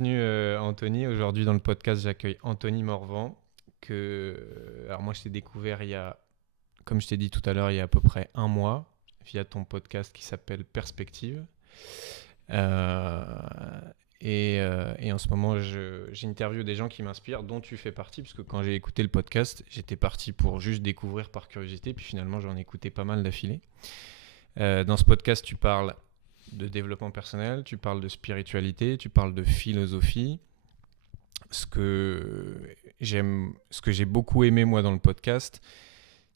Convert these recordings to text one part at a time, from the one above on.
Bienvenue Anthony. Aujourd'hui dans le podcast, j'accueille Anthony Morvan. Alors moi, je t'ai découvert comme je t'ai dit tout à l'heure, il y a à peu près un mois, via ton podcast qui s'appelle Perspective. Euh, et en ce moment, j'interviewe des gens qui m'inspirent, dont tu fais partie, parce que quand j'ai écouté le podcast, j'étais parti pour juste découvrir par curiosité, puis finalement, j'en ai écouté pas mal d'affilée. Dans ce podcast, tu parles de développement personnel, tu parles de spiritualité, tu parles de philosophie. Ce que j'ai beaucoup aimé moi dans le podcast,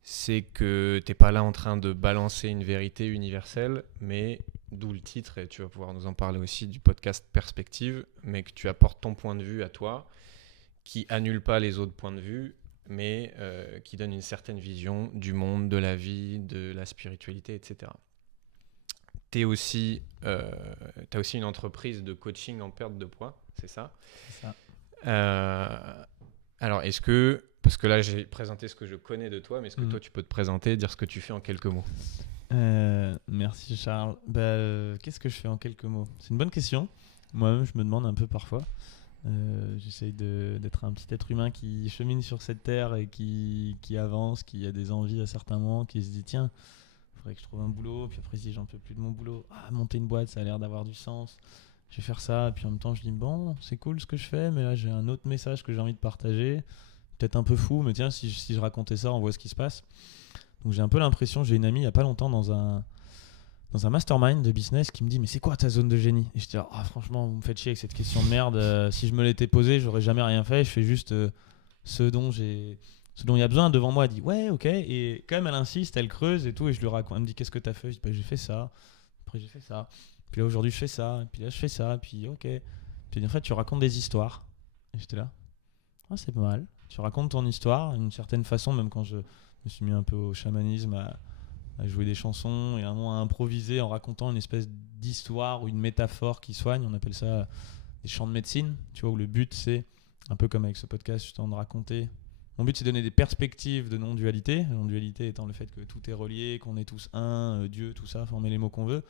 c'est que t'es pas là en train de balancer une vérité universelle, mais d'où le titre, et tu vas pouvoir nous en parler aussi du podcast Perspective, mais que tu apportes ton point de vue à toi, qui annule pas les autres points de vue, mais qui donne une certaine vision du monde, de la vie, de la spiritualité, etc. T'as aussi une entreprise de coaching en perte de poids, c'est ça? C'est ça. Euh, alors, parce que là j'ai présenté ce que je connais de toi, mais est-ce que toi tu peux te présenter, dire ce que tu fais en quelques mots? Merci Charles. Qu'est-ce que je fais en quelques mots? C'est une bonne question. Moi-même, je me demande un peu parfois. J'essaye d'être un petit être humain qui chemine sur cette terre et qui avance, qui a des envies à certains moments, qui se dit tiens, il faudrait que je trouve un boulot. Puis après, si j'en peux plus de mon boulot, monter une boîte, ça a l'air d'avoir du sens. Je vais faire ça. Et puis en même temps, je dis bon, c'est cool ce que je fais, mais là, j'ai un autre message que j'ai envie de partager. Peut-être un peu fou, mais tiens, si je racontais ça, on voit ce qui se passe. Donc j'ai un peu l'impression, j'ai une amie il n'y a pas longtemps dans un mastermind de business qui me dit mais c'est quoi ta zone de génie? Et je dis franchement vous me faites chier avec cette question de merde, si je me l'étais posée j'aurais jamais rien fait, je fais juste ce dont il y a besoin devant moi. Elle dit ouais ok, et quand même elle insiste, elle creuse et tout, et je lui raconte, elle me dit qu'est-ce que t'as fait? Je dis j'ai fait ça, après j'ai fait ça, puis là aujourd'hui je fais ça, et puis là je fais ça, puis ok, puis en fait tu racontes des histoires, et j'étais là c'est pas mal, tu racontes ton histoire d'une certaine façon, même quand je me suis mis un peu au chamanisme, à jouer des chansons et à un moment à improviser en racontant une espèce d'histoire ou une métaphore qui soigne. On appelle ça des chants de médecine, tu vois, où le but c'est, un peu comme avec ce podcast, justement, de raconter. Mon but c'est de donner des perspectives de non-dualité. La non-dualité étant le fait que tout est relié, qu'on est tous un, Dieu, tout ça, former les mots qu'on veut.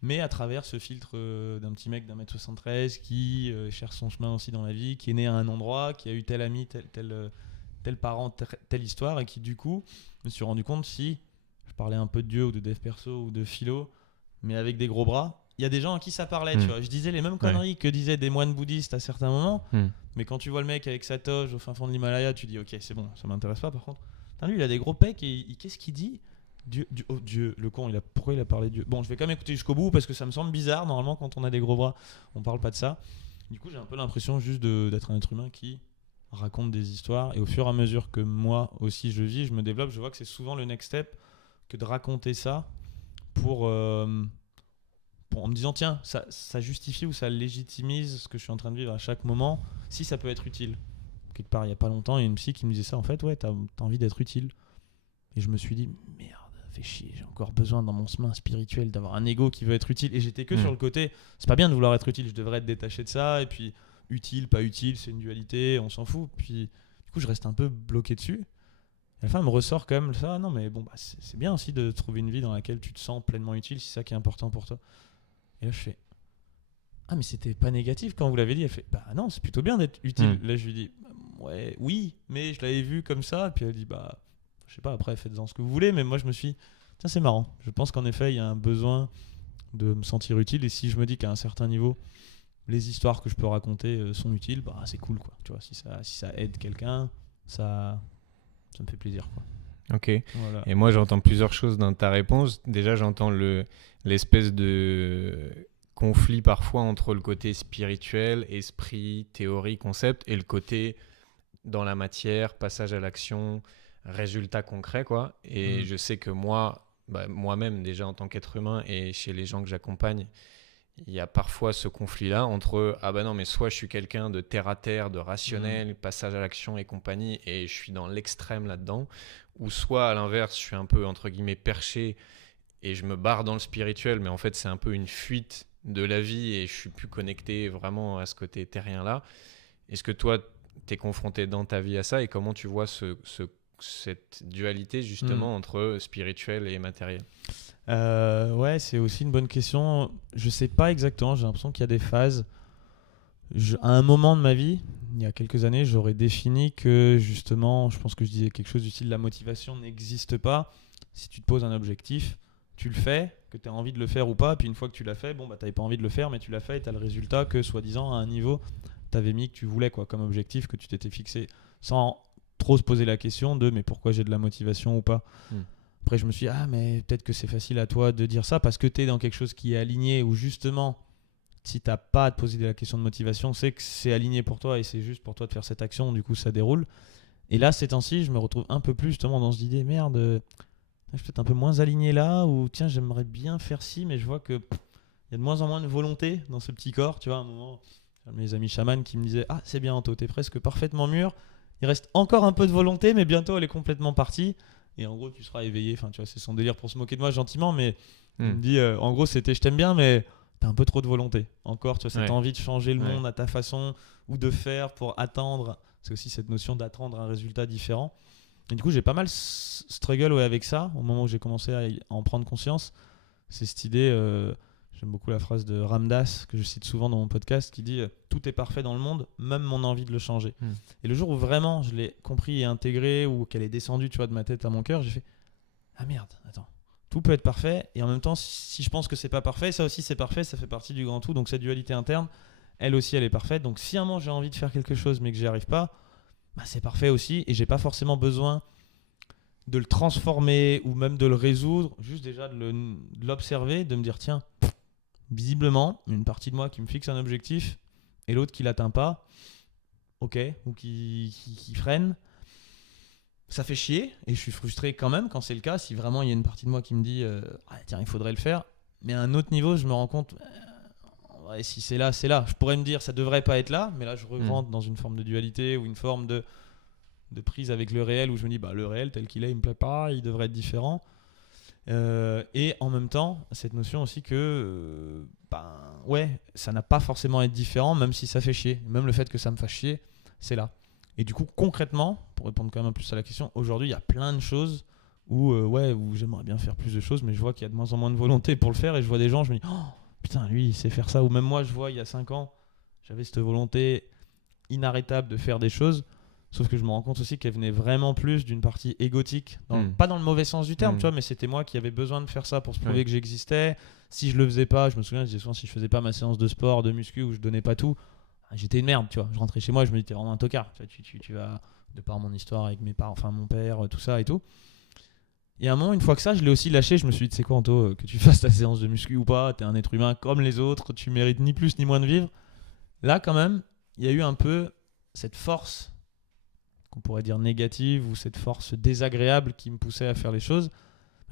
Mais à travers ce filtre d'un petit mec d'1m73 qui cherche son chemin aussi dans la vie, qui est né à un endroit, qui a eu tel ami, tel parent, telle histoire, et qui du coup me suis rendu compte, si je parlais un peu de Dieu ou de dev perso ou de philo, mais avec des gros bras, il y a des gens à qui ça parlait, tu vois. Je disais les mêmes Ouais. conneries que disaient des moines bouddhistes à certains moments, Hmm. mais quand tu vois le mec avec sa toge au fin fond de l'Himalaya, tu dis ok, c'est bon, ça m'intéresse pas par contre. Putain, lui, il a des gros pecs et qu'est-ce qu'il dit? Dieu, le con, pourquoi il a parlé de Dieu? Bon, je vais quand même écouter jusqu'au bout parce que ça me semble bizarre. Normalement, quand on a des gros bras, on parle pas de ça. Du coup, j'ai un peu l'impression juste d'être un être humain qui raconte des histoires, et au fur et à mesure que moi aussi je vis, je me développe, je vois que c'est souvent le next step que de raconter ça pour, en me disant tiens, ça justifie ou ça légitimise ce que je suis en train de vivre à chaque moment, si ça peut être utile. Quelque part, il n'y a pas longtemps, il y a une psy qui me disait ça, en fait, ouais, t'as envie d'être utile. Et je me suis dit, merde, fais chier, j'ai encore besoin dans mon chemin spirituel d'avoir un ego qui veut être utile. Et j'étais que sur le côté, c'est pas bien de vouloir être utile, je devrais être détaché de ça, et puis utile, pas utile, c'est une dualité, on s'en fout. Puis du coup, je reste un peu bloqué dessus. Et la fin me ressort quand même ça, non mais bon, c'est bien aussi de trouver une vie dans laquelle tu te sens pleinement utile, si c'est ça qui est important pour toi. Et là, je fais, mais c'était pas négatif quand vous l'avez dit. Elle fait, bah non, c'est plutôt bien d'être utile. Là, je lui dis, ouais, oui, mais je l'avais vu comme ça. Et puis elle dit, bah, je sais pas, après, faites-en ce que vous voulez. Mais moi, je me suis, tiens, c'est marrant. Je pense qu'en effet, il y a un besoin de me sentir utile. Et si je me dis qu'à un certain niveau, les histoires que je peux raconter sont utiles, bah, c'est cool, quoi. Tu vois, si ça aide quelqu'un, ça me fait plaisir, quoi. Ok. Voilà. Et moi, j'entends plusieurs choses dans ta réponse. Déjà, j'entends l'espèce de conflit parfois entre le côté spirituel, esprit, théorie, concept, et le côté dans la matière, passage à l'action, résultat concret, quoi. Et je sais que moi-même, déjà en tant qu'être humain et chez les gens que j'accompagne, il y a parfois ce conflit-là entre ah bah non, mais soit je suis quelqu'un de terre à terre, de rationnel, passage à l'action et compagnie, et je suis dans l'extrême là-dedans, ou soit à l'inverse, je suis un peu entre guillemets perché et je me barre dans le spirituel, mais en fait c'est un peu une fuite de la vie et je suis plus connecté vraiment à ce côté terrien-là. Est-ce que toi, t'es confronté dans ta vie à ça, et comment tu vois cette dualité justement entre spirituel et matériel? Ouais, c'est aussi une bonne question. Je sais pas exactement, j'ai l'impression qu'il y a des phases. À un moment de ma vie, il y a quelques années, j'aurais défini que justement, je pense que je disais quelque chose du style la motivation n'existe pas. Si tu te poses un objectif, tu le fais, que tu as envie de le faire ou pas, puis une fois que tu l'as fait, bon, bah, tu n'avais pas envie de le faire, mais tu l'as fait et tu as le résultat que, soi-disant, à un niveau, tu avais mis que tu voulais, quoi, comme objectif, que tu t'étais fixé, sans trop se poser la question de mais pourquoi j'ai de la motivation ou pas. Après, je me suis dit, ah, mais peut-être que c'est facile à toi de dire ça parce que tu es dans quelque chose qui est aligné ou justement, si tu n'as pas à te poser la question de motivation, c'est que c'est aligné pour toi et c'est juste pour toi de faire cette action, du coup, ça déroule. Et là, ces temps-ci, je me retrouve un peu plus justement dans cette idée, merde, je suis peut-être un peu moins aligné là, ou tiens, j'aimerais bien faire ci, mais je vois que il y a de moins en moins de volonté dans ce petit corps. Tu vois, à un moment, mes amis chamans qui me disaient, ah, c'est bien, Anto, t'es presque parfaitement mûr. Il reste encore un peu de volonté, mais bientôt elle est complètement partie. Et en gros, tu seras éveillé. Enfin, tu vois, c'est son délire pour se moquer de moi gentiment, mais il me dit, en gros, c'était, je t'aime bien, mais t'as un peu trop de volonté. Encore, tu vois, cette envie de changer le monde à ta façon ou de faire pour attendre. C'est aussi cette notion d'attendre un résultat différent. Et du coup, j'ai pas mal struggle avec ça au moment où j'ai commencé à en prendre conscience. C'est cette idée, j'aime beaucoup la phrase de Ramdas que je cite souvent dans mon podcast qui dit tout est parfait dans le monde, même mon envie de le changer. Et le jour où vraiment je l'ai compris et intégré ou qu'elle est descendue, tu vois, de ma tête à mon cœur, j'ai fait ah merde, attends, tout peut être parfait et en même temps si je pense que c'est pas parfait, ça aussi c'est parfait, ça fait partie du grand tout. Donc cette dualité interne, elle aussi elle est parfaite. Donc si à un moment j'ai envie de faire quelque chose mais que j'y arrive pas, bah, c'est parfait aussi et j'ai pas forcément besoin de le transformer ou même de le résoudre, juste déjà de l'observer, de me dire tiens, visiblement, une partie de moi qui me fixe un objectif et l'autre qui l'atteint pas, ok, ou qui freine, ça fait chier et je suis frustré quand même quand c'est le cas, si vraiment il y a une partie de moi qui me dit ah, tiens, il faudrait le faire, mais à un autre niveau, je me rends compte ouais, si c'est là, c'est là. Je pourrais me dire ça devrait pas être là, mais là je rentre dans une forme de dualité ou une forme de prise avec le réel où je me dis bah, le réel tel qu'il est il me plaît pas, il devrait être différent. Et en même temps cette notion aussi que ouais, ça n'a pas forcément à être différent même si ça fait chier, même le fait que ça me fasse chier c'est là. Et du coup concrètement pour répondre quand même plus à la question, aujourd'hui il y a plein de choses où j'aimerais bien faire plus de choses mais je vois qu'il y a de moins en moins de volonté pour le faire et je vois des gens, je me dis oh putain lui il sait faire ça, ou même moi je vois il y a 5 ans j'avais cette volonté inarrêtable de faire des choses. Sauf que je me rends compte aussi qu'elle venait vraiment plus d'une partie égotique, pas dans le mauvais sens du terme, tu vois, mais c'était moi qui avais besoin de faire ça pour se prouver que j'existais. Si je le faisais pas, je me souviens, je disais souvent si je faisais pas ma séance de sport, de muscu, où je donnais pas tout, j'étais une merde, tu vois. Je rentrais chez moi, je me disais t'es vraiment un tocard, tu vas, de par mon histoire avec mes parents, enfin mon père, tout ça et tout. Et à un moment, une fois que ça, je l'ai aussi lâché, je me suis dit c'est quoi Anto, que tu fasses ta séance de muscu ou pas, t'es un être humain comme les autres, tu mérites ni plus ni moins de vivre. Là quand même, il y a eu un peu cette force qu'on pourrait dire négative ou cette force désagréable qui me poussait à faire les choses,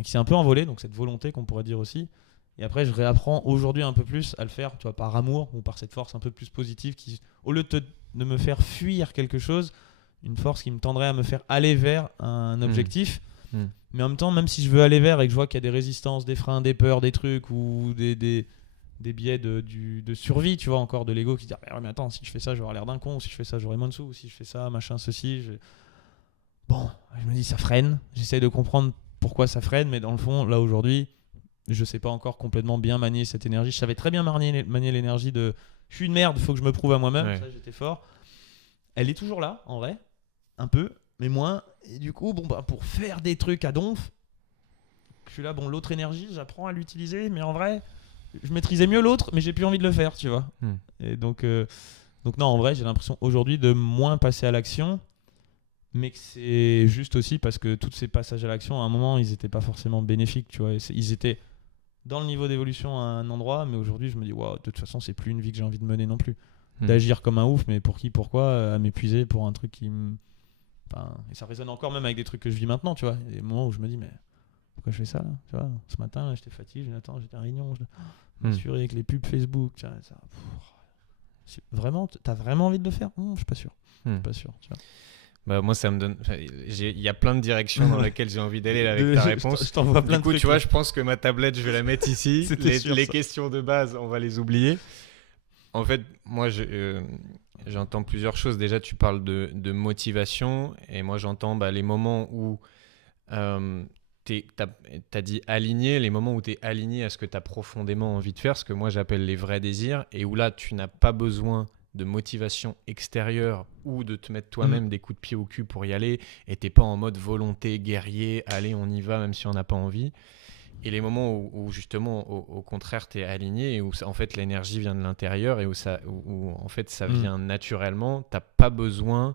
qui s'est un peu envolée, donc cette volonté qu'on pourrait dire aussi. Et après, je réapprends aujourd'hui un peu plus à le faire, tu vois, par amour ou par cette force un peu plus positive qui, au lieu de me faire fuir quelque chose, une force qui me tendrait à me faire aller vers un objectif. Mais en même temps, même si je veux aller vers et que je vois qu'il y a des résistances, des freins, des peurs, des trucs ou des biais de survie, tu vois, encore de l'ego qui dit ah, mais attends, si je fais ça, j'aurai l'air d'un con, ou si je fais ça, j'aurai moins de sous, ou si je fais ça, machin, ceci. Bon, je me dis ça freine. J'essaye de comprendre pourquoi ça freine, mais dans le fond, là aujourd'hui, je sais pas encore complètement bien manier cette énergie. Je savais très bien manier l'énergie de je suis une merde, faut que je me prouve à moi-même. Ça, j'étais fort. Elle est toujours là, en vrai, un peu, mais moins. Et du coup, bon, bah, pour faire des trucs à donf, je suis là, bon, l'autre énergie, j'apprends à l'utiliser, mais en vrai. Je maîtrisais mieux l'autre, mais j'ai plus envie de le faire, tu vois. Et donc non, en vrai, j'ai l'impression aujourd'hui de moins passer à l'action, mais que c'est juste aussi parce que tous ces passages à l'action, à un moment, ils n'étaient pas forcément bénéfiques, tu vois. Ils étaient dans le niveau d'évolution à un endroit, mais aujourd'hui, je me dis, wow, de toute façon, c'est plus une vie que j'ai envie de mener non plus. D'agir comme un ouf, mais pour qui, pourquoi, à m'épuiser pour un truc qui me... Enfin, et ça résonne encore même avec des trucs que je vis maintenant, tu vois. Il y a des moments où je me dis, mais... Pourquoi je fais ça là, tu vois, ce matin là, j'étais fatigué, j'étais à Réunion, je m'assurer avec les pubs Facebook, ça, vraiment, t'as vraiment envie de le faire? Je suis pas sûr. Je suis pas sûr, tu vois. Bah, moi ça me donne, il y a plein de directions dans lesquelles j'ai envie d'aller là, avec ta réponse. Je t'envoie plein de trucs. Du coup, tu vois, je pense que ma tablette, je vais la mettre ici. les questions de base, on va les oublier. En fait, moi j'entends plusieurs choses. Déjà, tu parles de motivation, et moi j'entends les moments où t'as dit aligné, les moments où tu es aligné à ce que tu as profondément envie de faire, ce que moi j'appelle les vrais désirs, et où là tu n'as pas besoin de motivation extérieure ou de te mettre toi-même des coups de pied au cul pour y aller et t'es pas en mode volonté, guerrier, allez on y va même si on n'a pas envie. Et les moments où justement au contraire t'es aligné et où en fait l'énergie vient de l'intérieur et où en fait ça vient naturellement, t'as pas besoin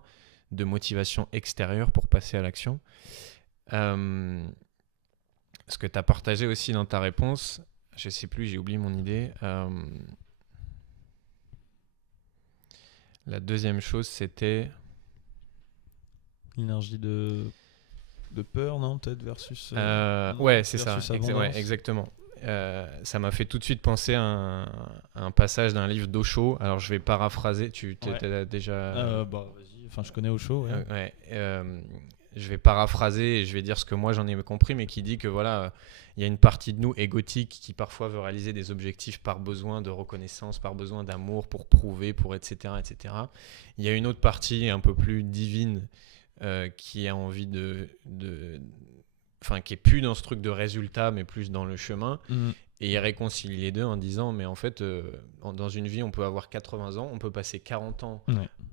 de motivation extérieure pour passer à l'action. Ce que tu as partagé aussi dans ta réponse, je sais plus, j'ai oublié mon idée. La deuxième chose, c'était l'énergie de peur, non, peut-être versus ouais, c'est ça, abondance. exactement. Ça m'a fait tout de suite penser à un passage d'un livre d'Osho. Alors je vais paraphraser, tu t'as déjà vas-y, enfin je connais Osho, ouais. Je vais paraphraser et je vais dire ce que moi j'en ai compris, mais qui dit que voilà, il y a une partie de nous égotique qui parfois veut réaliser des objectifs par besoin de reconnaissance, par besoin d'amour, pour prouver, pour etc. Il y a une autre partie un peu plus divine qui a envie enfin qui est plus dans ce truc de résultat, mais plus dans le chemin. Et il réconcilie les deux en disant mais en fait dans une vie on peut avoir 80 ans, on peut passer 40 ans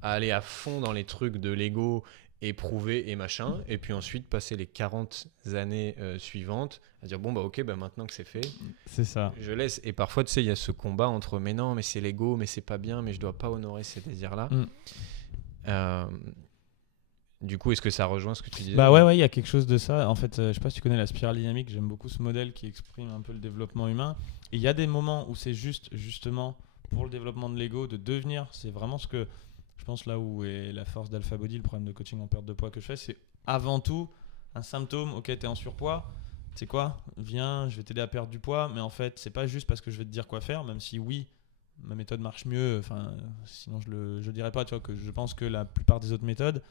à aller à fond dans les trucs de l'ego, éprouver et machin, et puis ensuite passer les 40 années suivantes à dire bon bah ok, bah maintenant que c'est fait, c'est ça, je laisse. Et parfois tu sais il y a ce combat entre mais non mais c'est l'ego, mais c'est pas bien, mais je dois pas honorer ces désirs là. Du coup, est-ce que ça rejoint ce que tu disais? Bah ouais, il y a quelque chose de ça. En fait, je sais pas si tu connais la spirale dynamique, j'aime beaucoup ce modèle qui exprime un peu le développement humain. Et il y a des moments où c'est justement, pour le développement de l'ego, de devenir, c'est vraiment ce que je pense là où est la force d'Alpha Body, le programme de coaching en perte de poids que je fais, c'est avant tout un symptôme, ok, t'es en surpoids, tu sais quoi, viens, je vais t'aider à perdre du poids, mais en fait, c'est pas juste parce que je vais te dire quoi faire, même si oui, ma méthode marche mieux, enfin, sinon je dirais pas, tu vois, que je pense que la plupart des autres méthodes.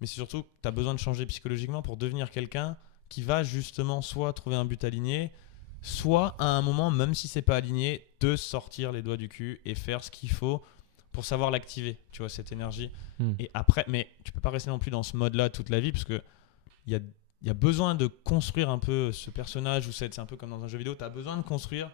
Mais c'est surtout que tu as besoin de changer psychologiquement pour devenir quelqu'un qui va justement soit trouver un but aligné, soit à un moment, même si c'est pas aligné, te sortir les doigts du cul et faire ce qu'il faut pour savoir l'activer, tu vois, cette énergie. Et après, mais tu peux pas rester non plus dans ce mode-là toute la vie parce que il y a besoin de construire un peu ce personnage, ou c'est un peu comme dans un jeu vidéo, tu as besoin de construire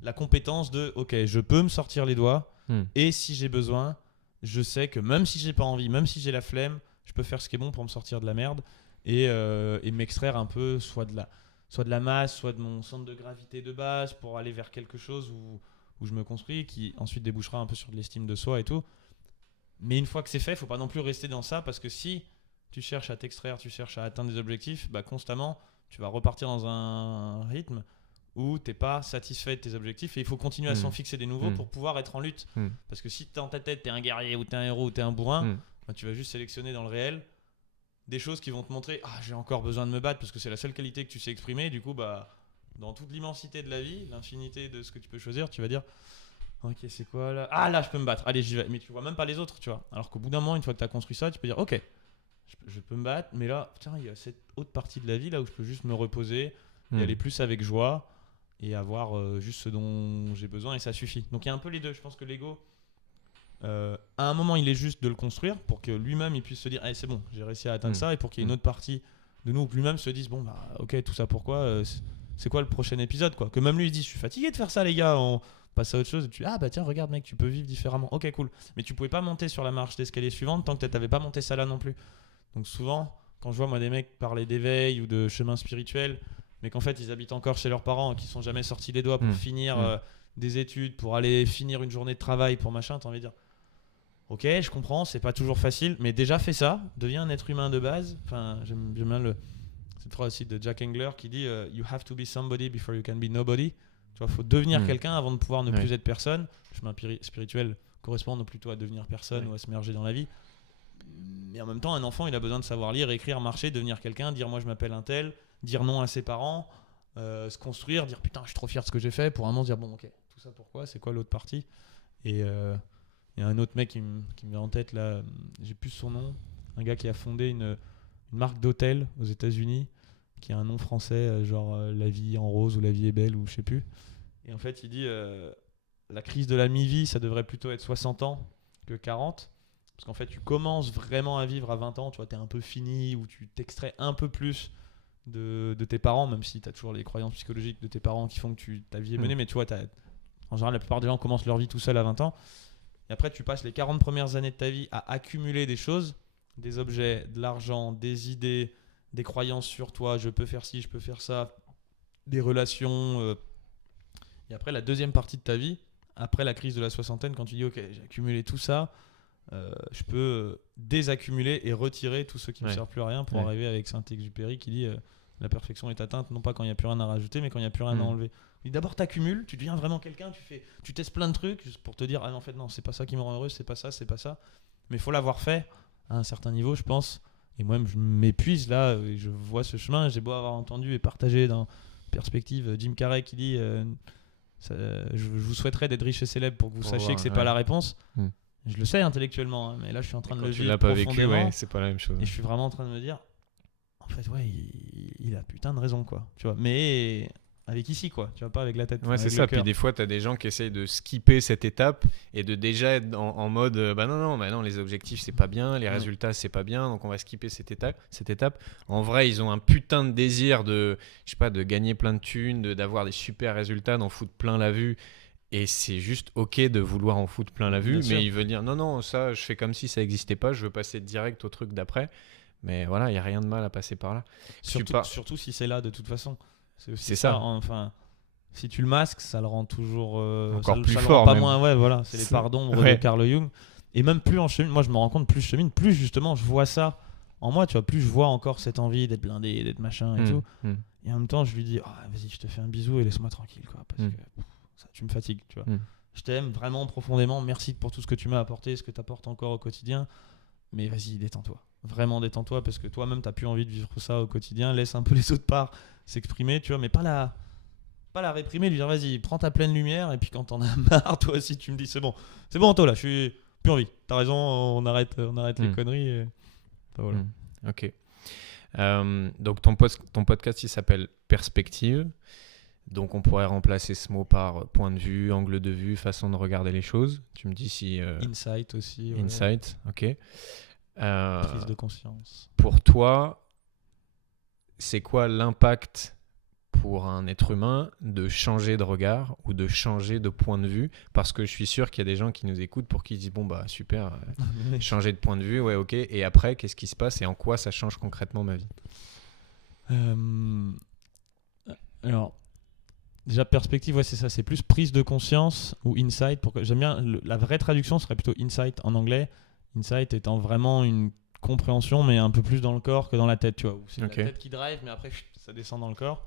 la compétence de ok, je peux me sortir les doigts et si j'ai besoin, je sais que même si j'ai pas envie, même si j'ai la flemme, je peux faire ce qui est bon pour me sortir de la merde et m'extraire un peu soit de la masse, soit de mon centre de gravité de base pour aller vers quelque chose où je me construis, qui ensuite débouchera un peu sur de l'estime de soi et tout. Mais une fois que c'est fait, il ne faut pas non plus rester dans ça parce que si tu cherches à t'extraire, tu cherches à atteindre des objectifs, bah constamment, tu vas repartir dans un rythme où tu n'es pas satisfait de tes objectifs et il faut continuer à s'en fixer des nouveaux pour pouvoir être en lutte. Parce que si dans ta tête, tu es un guerrier ou tu es un héros ou tu es un bourrin, bah, tu vas juste sélectionner dans le réel des choses qui vont te montrer j'ai encore besoin de me battre parce que c'est la seule qualité que tu sais exprimer. Du coup, bah, dans toute l'immensité de la vie, l'infinité de ce que tu peux choisir, tu vas dire ok, c'est quoi là? Ah là, je peux me battre, allez, j'y vais. Mais tu vois même pas les autres, tu vois. Alors qu'au bout d'un moment, une fois que tu as construit ça, tu peux dire ok, je peux me battre, mais là, putain, il y a cette autre partie de la vie là où je peux juste me reposer et aller plus avec joie et avoir juste ce dont j'ai besoin et ça suffit. Donc il y a un peu les deux. Je pense que l'ego, à un moment, il est juste de le construire pour que lui-même il puisse se dire c'est bon, j'ai réussi à atteindre ça, et pour qu'il y ait une autre partie de nous que lui-même se dise bon bah ok, tout ça pourquoi, c'est quoi le prochain épisode quoi, que même lui il se dit je suis fatigué de faire ça les gars, on passe à autre chose et tu bah tiens regarde mec, tu peux vivre différemment, ok cool, mais tu pouvais pas monter sur la marche d'escalier suivante tant que t'avais pas monté ça là non plus. Donc souvent quand je vois moi des mecs parler d'éveil ou de chemin spirituel mais qu'en fait ils habitent encore chez leurs parents, qui sont jamais sortis les doigts pour finir des études, pour aller finir une journée de travail, pour machin, t'as envie de dire ok, je comprends, c'est pas toujours facile, mais déjà fais ça, deviens un être humain de base. Enfin, j'aime bien cette phrase aussi de Jack Engler qui dit You have to be somebody before you can be nobody. Tu vois, faut devenir quelqu'un avant de pouvoir ne plus être personne. Le chemin spirituel correspond plutôt à devenir personne ou à se merger dans la vie. Mais en même temps, un enfant, il a besoin de savoir lire, écrire, marcher, devenir quelqu'un, dire moi je m'appelle un tel, dire non à ses parents, se construire, dire putain, je suis trop fier de ce que j'ai fait, pour un moment dire bon, ok, tout ça pourquoi, c'est quoi l'autre partie. Et il y a un autre mec qui me vient en tête là, j'ai plus son nom, un gars qui a fondé une marque d'hôtel aux États-Unis qui a un nom français, genre La vie en rose ou La vie est belle ou je sais plus. Et en fait, il dit la crise de la mi-vie, ça devrait plutôt être 60 ans que 40. Parce qu'en fait, tu commences vraiment à vivre à 20 ans, tu vois, t'es un peu fini, ou tu t'extrais un peu plus de tes parents, même si t'as toujours les croyances psychologiques de tes parents qui font que ta vie est menée, mais tu vois, en général, la plupart des gens commencent leur vie tout seuls à 20 ans. Et après, tu passes les 40 premières années de ta vie à accumuler des choses, des objets, de l'argent, des idées, des croyances sur toi, je peux faire ci, je peux faire ça, des relations. Et après, la deuxième partie de ta vie, après la crise de la soixantaine, quand tu dis, ok, j'ai accumulé tout ça, je peux désaccumuler et retirer tout ce qui ne me sert plus à rien pour arriver avec Saint-Exupéry qui dit la perfection est atteinte, non pas quand il n'y a plus rien à rajouter, mais quand il n'y a plus rien à enlever. Et d'abord, tu accumules, tu deviens vraiment quelqu'un, tu testes plein de trucs juste pour te dire, ah non, en fait, non, c'est pas ça qui me rend heureux, c'est pas ça. Mais il faut l'avoir fait à un certain niveau, je pense. Et moi-même, je m'épuise là, et je vois ce chemin. J'ai beau avoir entendu et partagé dans Perspective Jim Carrey qui dit je vous souhaiterais d'être riche et célèbre pour que vous sachiez que c'est pas la réponse. Je le sais intellectuellement, hein, mais là je suis en train de le vivre. Tu l'as pas vécu, profondément, c'est pas la même chose. et je suis vraiment en train de me dire, en fait, il a putain de raison, quoi. Tu vois, mais avec ici, quoi. Tu vois, pas avec la tête. Ouais, c'est avec ça. le cœur. Puis des fois, tu as des gens qui essayent de skipper cette étape et de déjà être en mode bah non, les objectifs, c'est pas bien, les résultats, c'est pas bien, donc on va skipper cette étape. En vrai, ils ont un putain de désir de gagner plein de thunes, d'avoir des super résultats, d'en foutre plein la vue. Et c'est juste ok de vouloir en foutre plein la vue, mais il veut dire non, ça, je fais comme si ça n'existait pas, je veux passer direct au truc d'après. Mais voilà, il n'y a rien de mal à passer par là. Surtout si c'est là, de toute façon. C'est ça. Enfin, si tu le masques, ça le rend toujours encore plus ça fort. Le rend pas même. moins, ouais, voilà, c'est les parts d'ombre de Carl Jung. Et même plus en chemine, moi je me rends compte, plus je chemine, plus justement je vois ça en moi, tu vois, plus je vois encore cette envie d'être blindé, d'être machin et tout. Et en même temps, je lui dis, vas-y, je te fais un bisou et laisse-moi tranquille, quoi, parce que ça, tu me fatigues, tu vois. Je t'aime vraiment profondément, merci pour tout ce que tu m'as apporté, ce que tu apportes encore au quotidien, mais vas-y, détends-toi. Vraiment détends-toi, parce que toi-même, t'as plus envie de vivre ça au quotidien, laisse un peu les autres parts s'exprimer, tu vois, mais pas la réprimer, lui dire vas-y, prends ta pleine lumière, et puis quand t'en as marre, toi aussi, tu me dis c'est bon, Anto, là, je suis plus envie, t'as raison, on arrête les conneries. Et... Enfin, voilà. Ok. Donc ton podcast, il s'appelle Perspective. Donc on pourrait remplacer ce mot par point de vue, angle de vue, façon de regarder les choses. Tu me dis si... Insight aussi. Insight, ok. Prise de conscience. Pour toi, c'est quoi l'impact pour un être humain de changer de regard ou de changer de point de vue? Parce que je suis sûr qu'il y a des gens qui nous écoutent pour qui ils disent bon bah super, changer de point de vue, ouais ok. Et après, qu'est-ce qui se passe et en quoi ça change concrètement ma vie? Alors... Déjà, perspective, ouais, c'est ça, c'est plus prise de conscience ou insight. J'aime bien, la vraie traduction serait plutôt insight en anglais. Insight étant vraiment une compréhension, mais un peu plus dans le corps que dans la tête, tu vois. C'est la tête qui drive, mais après, ça descend dans le corps.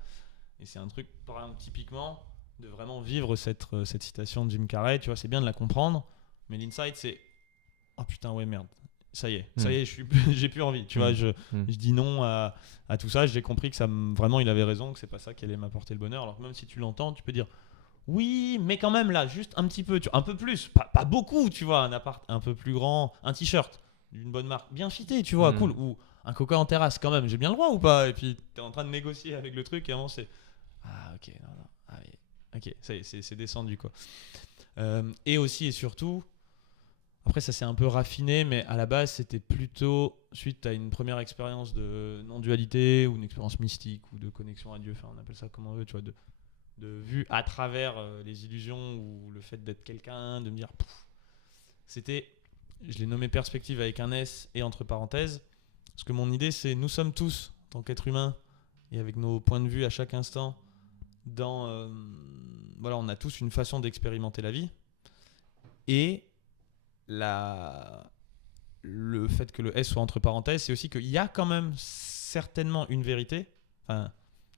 Et c'est un truc, par exemple, typiquement, de vraiment vivre cette citation de Jim Carrey, tu vois, c'est bien de la comprendre, mais l'insight, c'est « Oh putain, ouais, merde. Ça y est, j'ai plus envie. » Tu vois, je dis non à tout ça. J'ai compris que vraiment, il avait raison, que c'est pas ça qui allait m'apporter le bonheur. Alors que même si tu l'entends, tu peux dire oui, mais quand même là, juste un petit peu, un peu plus, pas beaucoup, tu vois, un appart un peu plus grand, un t-shirt d'une bonne marque, bien fité, tu vois, cool, ou un coca en terrasse quand même, j'ai bien le droit ou pas? Et puis t'es en train de négocier avec le truc et à un moment c'est ok, non, ah oui, ok, c'est descendu quoi. Et aussi et surtout. Après, ça s'est un peu raffiné, mais à la base, c'était plutôt suite à une première expérience de non-dualité ou une expérience mystique ou de connexion à Dieu. Enfin, on appelle ça comme on veut, tu vois, de vue à travers les illusions ou le fait d'être quelqu'un, de me dire... C'était, je l'ai nommé perspective avec un S et entre parenthèses, parce que mon idée, c'est nous sommes tous, en tant qu'êtres humains, et avec nos points de vue à chaque instant, voilà, on a tous une façon d'expérimenter la vie. Et... le fait que le S soit entre parenthèses, c'est aussi qu'il y a quand même certainement une vérité. Enfin,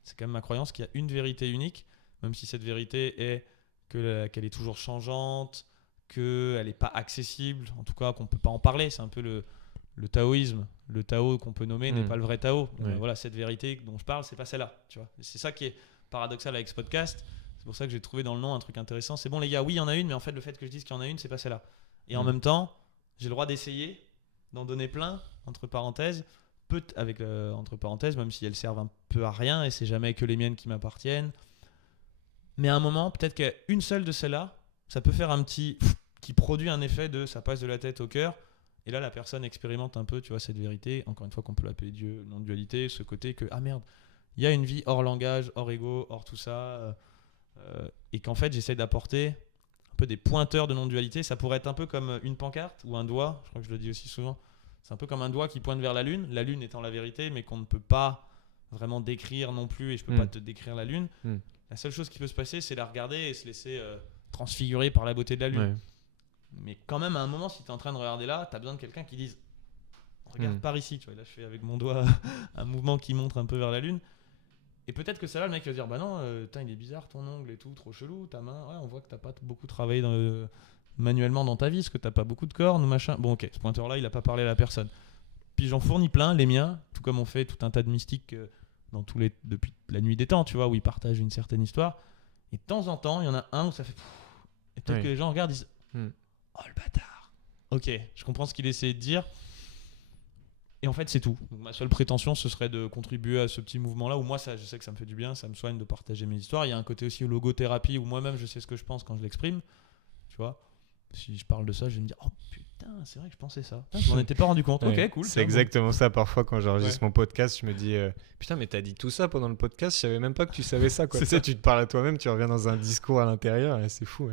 c'est quand même ma croyance qu'il y a une vérité unique, même si cette vérité est qu'elle est toujours changeante, qu'elle n'est pas accessible, en tout cas qu'on ne peut pas en parler. C'est un peu le taoïsme. Le Tao qu'on peut nommer n'est pas le vrai Tao. Voilà, cette vérité dont je parle, c'est pas celle-là. Tu vois. C'est ça qui est paradoxal avec ce podcast. C'est pour ça que j'ai trouvé dans le nom un truc intéressant. C'est bon les gars, oui il y en a une, mais en fait le fait que je dise qu'il y en a une, c'est pas celle-là. Et en même temps, j'ai le droit d'essayer, d'en donner plein, entre parenthèses, entre parenthèses, même si elles servent un peu à rien et c'est jamais que les miennes qui m'appartiennent. Mais à un moment, peut-être qu'une seule de celles-là, ça peut faire un petit... qui produit un effet de ça passe de la tête au cœur. Et là, la personne expérimente un peu, tu vois, cette vérité. Encore une fois, qu'on peut l'appeler Dieu, non-dualité, ce côté que, ah merde, il y a une vie hors langage, hors ego, hors tout ça. Et qu'en fait, j'essaie d'apporter peu des pointeurs de non-dualité. Ça pourrait être un peu comme une pancarte ou un doigt, je crois que je le dis aussi souvent. C'est un peu comme un doigt qui pointe vers la lune étant la vérité, mais qu'on ne peut pas vraiment décrire non plus, et je peux pas te décrire la lune. La seule chose qui peut se passer, c'est la regarder et se laisser transfigurer par la beauté de la lune. Ouais. Mais quand même, à un moment, si tu es en train de regarder là, tu as besoin de quelqu'un qui dise regarde par ici. Tu vois, là, je fais avec mon doigt un mouvement qui montre un peu vers la lune. Et peut-être que ça là, le mec va dire bah non, il est bizarre ton ongle et tout, trop chelou, ta main. Ouais, on voit que t'as pas beaucoup travaillé manuellement dans ta vie, parce que t'as pas beaucoup de cornes ou machin. Bon, ok, ce pointeur-là, il a pas parlé à la personne. Puis j'en fournis plein, les miens, tout comme on fait tout un tas de mystiques depuis la nuit des temps, tu vois, où ils partagent une certaine histoire. Et de temps en temps, il y en a un où ça fait. Et peut-être que les gens regardent, disent oh le bâtard. Ok, je comprends ce qu'il essaie de dire. Et en fait, c'est tout. Donc, ma seule prétention, ce serait de contribuer à ce petit mouvement-là, où moi, je sais que ça me fait du bien, ça me soigne de partager mes histoires. Il y a un côté aussi logothérapie, où moi-même, je sais ce que je pense quand je l'exprime. Tu vois, si je parle de ça, je vais me dire, oh putain, c'est vrai que je pensais ça. Putain, je m'en étais pas rendu compte. Ok, cool. C'est exactement ça. Parfois, quand j'enregistre mon podcast, je me dis, putain, mais t'as dit tout ça pendant le podcast, je savais même pas que tu savais ça. Quoi. Tu sais, tu te parles à toi-même, tu reviens dans un discours à l'intérieur, et c'est fou.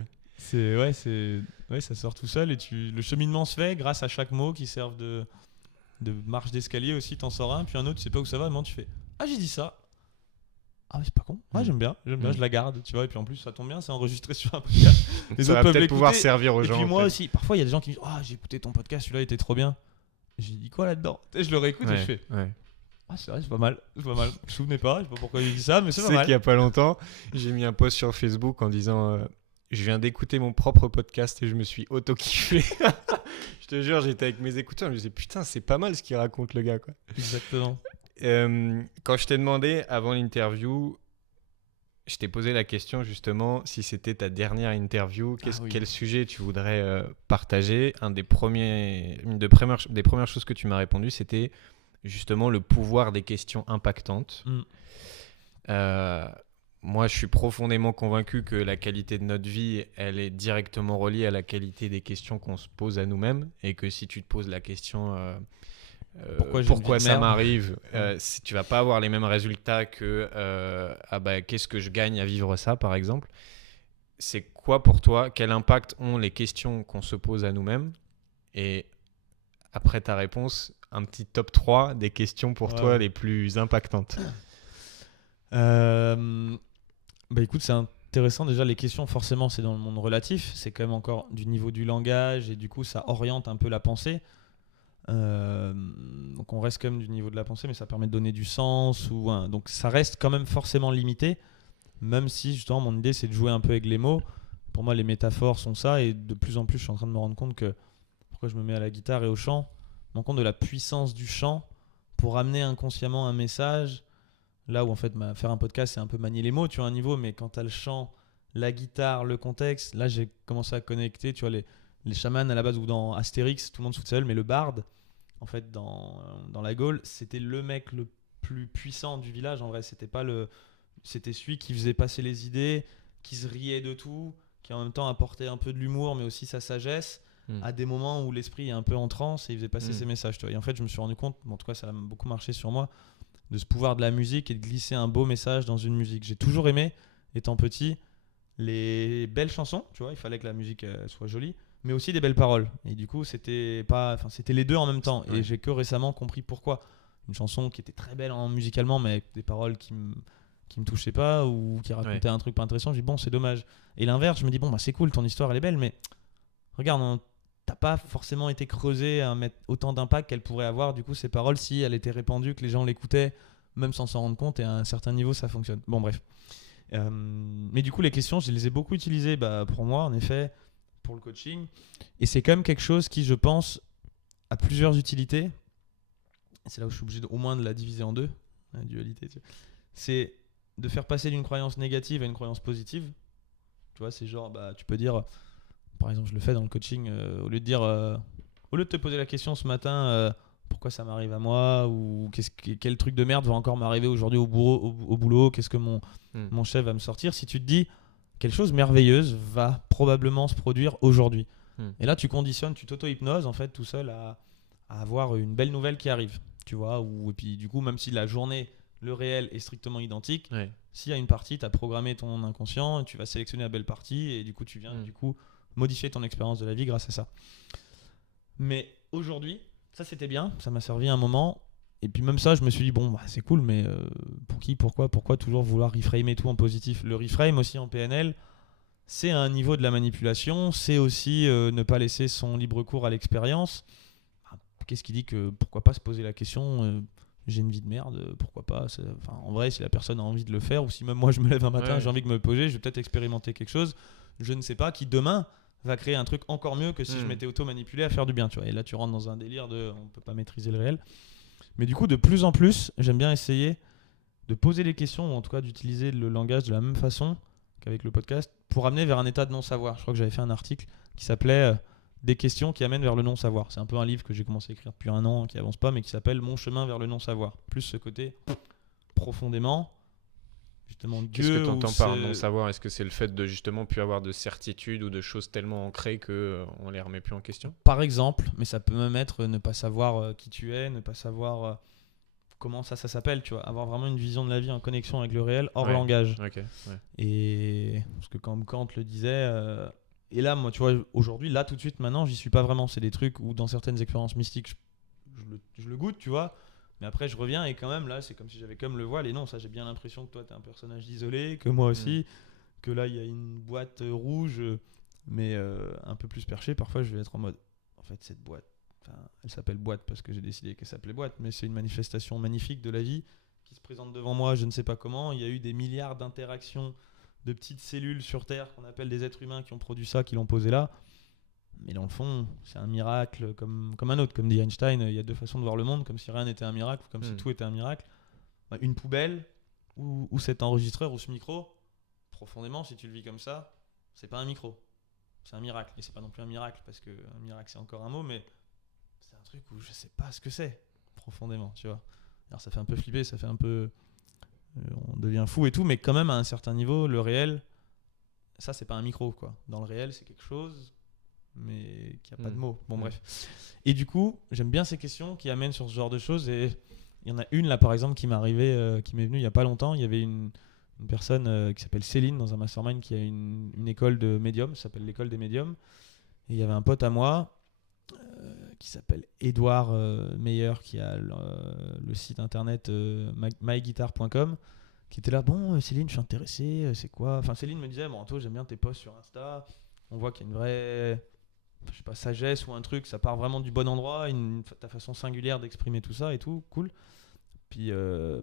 Ouais. Ça sort tout seul, et le cheminement se fait grâce à chaque mot qui servent de marche d'escalier aussi, t'en sors un, puis un autre, tu sais pas où ça va, tu fais ah, j'ai dit ça. Ah, mais c'est pas con. Ouais, j'aime bien, je la garde, tu vois, et puis en plus, ça tombe bien, c'est enregistré sur un podcast. Les autres peuvent pouvoir servir aux gens. Et puis moi aussi, parfois, il y a des gens qui me disent ah, j'ai écouté ton podcast, celui-là était trop bien. J'ai dit quoi là-dedans? Je le réécoute et je fais ah, c'est vrai, c'est pas mal. Je me souvenais pas, je sais pas pourquoi j'ai dit ça, mais c'est pas mal. Tu sais qu'il y a pas longtemps, j'ai mis un post sur Facebook en disant je viens d'écouter mon propre podcast et je me suis auto-kiffé. Je te jure, j'étais avec mes écouteurs, je me disais putain, c'est pas mal ce qu'il raconte le gars, quoi. Exactement. Quand je t'ai demandé avant l'interview, je t'ai posé la question justement si c'était ta dernière interview, quel sujet tu voudrais partager. Une des premières choses que tu m'as répondu, c'était justement le pouvoir des questions impactantes. Moi, je suis profondément convaincu que la qualité de notre vie, elle est directement reliée à la qualité des questions qu'on se pose à nous-mêmes. Et que si tu te poses la question pourquoi ça m'arrive, tu vas pas avoir les mêmes résultats que qu'est-ce que je gagne à vivre ça, par exemple. C'est quoi pour toi? Quel impact ont les questions qu'on se pose à nous-mêmes? Et après ta réponse, un petit top 3 des questions pour toi les plus impactantes. Écoute, c'est intéressant. Déjà, les questions, forcément, c'est dans le monde relatif. C'est quand même encore du niveau du langage et du coup, ça oriente un peu la pensée. Donc, on reste quand même du niveau de la pensée, mais ça permet de donner du sens. Donc, ça reste quand même forcément limité, même si, justement, mon idée, c'est de jouer un peu avec les mots. Pour moi, les métaphores sont ça et de plus en plus, je suis en train de me rendre compte que pourquoi je me mets à la guitare et au chant, je me rends compte de la puissance du chant pour amener inconsciemment un message. Là où en fait faire un podcast c'est un peu manier les mots, tu vois, un niveau, mais quand tu as le chant, la guitare, le contexte, là j'ai commencé à connecter, tu vois, les chamans à la base, ou dans Astérix tout le monde se fout seul, mais le barde en fait dans la Gaule, c'était le mec le plus puissant du village en vrai, c'était celui qui faisait passer les idées, qui se riait de tout, qui en même temps apportait un peu de l'humour mais aussi sa sagesse à des moments où l'esprit est un peu en transe et il faisait passer ses messages, tu vois. Et en fait je me suis rendu compte, en tout cas ça a beaucoup marché sur moi, de ce pouvoir de la musique et de glisser un beau message dans une musique. J'ai toujours aimé, étant petit, les belles chansons, tu vois, il fallait que la musique soit jolie, mais aussi des belles paroles. Et du coup, c'était les deux en même temps. Et j'ai que récemment compris pourquoi. Une chanson qui était très belle musicalement, mais avec des paroles qui me touchaient pas ou qui racontaient un truc pas intéressant, je dis bon, c'est dommage. Et l'inverse, je me dis bon, c'est cool, ton histoire elle est belle, mais regarde, t'as pas forcément été creusé à mettre autant d'impact qu'elle pourrait avoir, du coup, ces paroles, si elle était répandue, que les gens l'écoutaient, même sans s'en rendre compte, et à un certain niveau, ça fonctionne. Bon, bref. Mais du coup, les questions, je les ai beaucoup utilisées pour moi, en effet, pour le coaching. Et c'est quand même quelque chose qui, je pense, a plusieurs utilités. Et c'est là où je suis obligé au moins de la diviser en deux, la dualité. Tu vois. C'est de faire passer d'une croyance négative à une croyance positive. Tu vois, c'est genre, tu peux dire... Par exemple, je le fais dans le coaching, au lieu de te poser la question ce matin, pourquoi ça m'arrive à moi, ou quel truc de merde va encore m'arriver aujourd'hui au boulot, qu'est-ce que mon chef va me sortir, si tu te dis quelque chose de merveilleuse va probablement se produire aujourd'hui. Et là, tu conditionnes, tu t'auto-hypnoses en fait tout seul à avoir une belle nouvelle qui arrive, tu vois, et puis du coup, même si la journée, le réel est strictement identique, s'il y a une partie, tu as programmé ton inconscient, tu vas sélectionner la belle partie et du coup, tu viens du coup modifier ton expérience de la vie grâce à ça. Mais aujourd'hui, ça c'était bien, ça m'a servi un moment. Et puis même ça, je me suis dit, bon, bah, c'est cool, mais pour qui, pourquoi toujours vouloir reframer tout en positif? Le reframe aussi en PNL, c'est un niveau de la manipulation, c'est aussi ne pas laisser son libre cours à l'expérience. Qu'est-ce qui dit que pourquoi pas se poser la question j'ai une vie de merde, pourquoi pas enfin, en vrai, si la personne a envie de le faire, ou si même moi je me lève un matin, j'ai envie de me poser, je vais peut-être expérimenter quelque chose, je ne sais pas, qui demain va créer un truc encore mieux que si je m'étais auto-manipulé à faire du bien, tu vois. Et là, tu rentres dans un délire de on peut pas maîtriser le réel. Mais du coup, de plus en plus, j'aime bien essayer de poser les questions, ou en tout cas d'utiliser le langage de la même façon qu'avec le podcast, pour amener vers un état de non-savoir. Je crois que j'avais fait un article qui s'appelait Des questions qui amènent vers le non-savoir. C'est un peu un livre que j'ai commencé à écrire depuis un an, qui avance pas, mais qui s'appelle Mon chemin vers le non-savoir. Plus ce côté profondément, justement, Dieu. Qu'est-ce que tu entends par non-savoir? Est-ce que c'est le fait de justement plus avoir de certitude ou de choses tellement ancrées qu'on les remet plus en question? Par exemple, mais ça peut même être ne pas savoir qui tu es, ne pas savoir comment ça s'appelle, tu vois, avoir vraiment une vision de la vie en connexion avec le réel hors langage. Okay, ouais. Et parce que comme Kant le disait, et là, moi, tu vois, aujourd'hui, là, tout de suite, maintenant, j'y suis pas vraiment. C'est des trucs où dans certaines expériences mystiques, je le goûte, tu vois. Mais après, je reviens et quand même, là, c'est comme si j'avais comme le voile. Et non, ça, j'ai bien l'impression que toi, t'es un personnage isolé, que moi aussi, que là, il y a une boîte rouge, mais un peu plus perchée. Parfois, je vais être en mode, en fait, cette boîte, elle s'appelle boîte parce que j'ai décidé qu'elle s'appelait boîte, mais c'est une manifestation magnifique de la vie qui se présente devant moi, je ne sais pas comment. Il y a eu des milliards d'interactions de petites cellules sur Terre qu'on appelle des êtres humains qui ont produit ça, qui l'ont posé là. Mais dans le fond, c'est un miracle comme un autre. Comme dit Einstein, il y a deux façons de voir le monde, comme si rien n'était un miracle ou comme si tout était un miracle. Une poubelle ou cet enregistreur ou ce micro, profondément, si tu le vis comme ça, c'est pas un micro. C'est un miracle. Et c'est pas non plus un miracle, parce qu'un miracle, c'est encore un mot, mais c'est un truc où je sais pas ce que c'est, profondément, tu vois. Alors ça fait un peu flipper, ça fait un peu... on devient fou et tout, mais quand même, à un certain niveau, le réel, ça, c'est pas un micro, quoi. Dans le réel, c'est quelque chose, mais qui a pas de mots. Bon, bref. Et du coup, j'aime bien ces questions qui amènent sur ce genre de choses, et il y en a une, là, par exemple, qui m'est arrivée, qui m'est venue il y a pas longtemps. Il y avait une personne qui s'appelle Céline, dans un mastermind, qui a une école de médium, ça s'appelle l'école des médiums. Et il y avait un pote à moi qui s'appelle Edouard Meyer, qui a le site internet myguitar.com, qui était là, bon Céline, je suis intéressé, c'est quoi? Enfin, Céline me disait, bon Anto, j'aime bien tes posts sur Insta, on voit qu'il y a une vraie, je sais pas, sagesse ou un truc, ça part vraiment du bon endroit, ta façon singulière d'exprimer tout ça et tout, cool. Puis je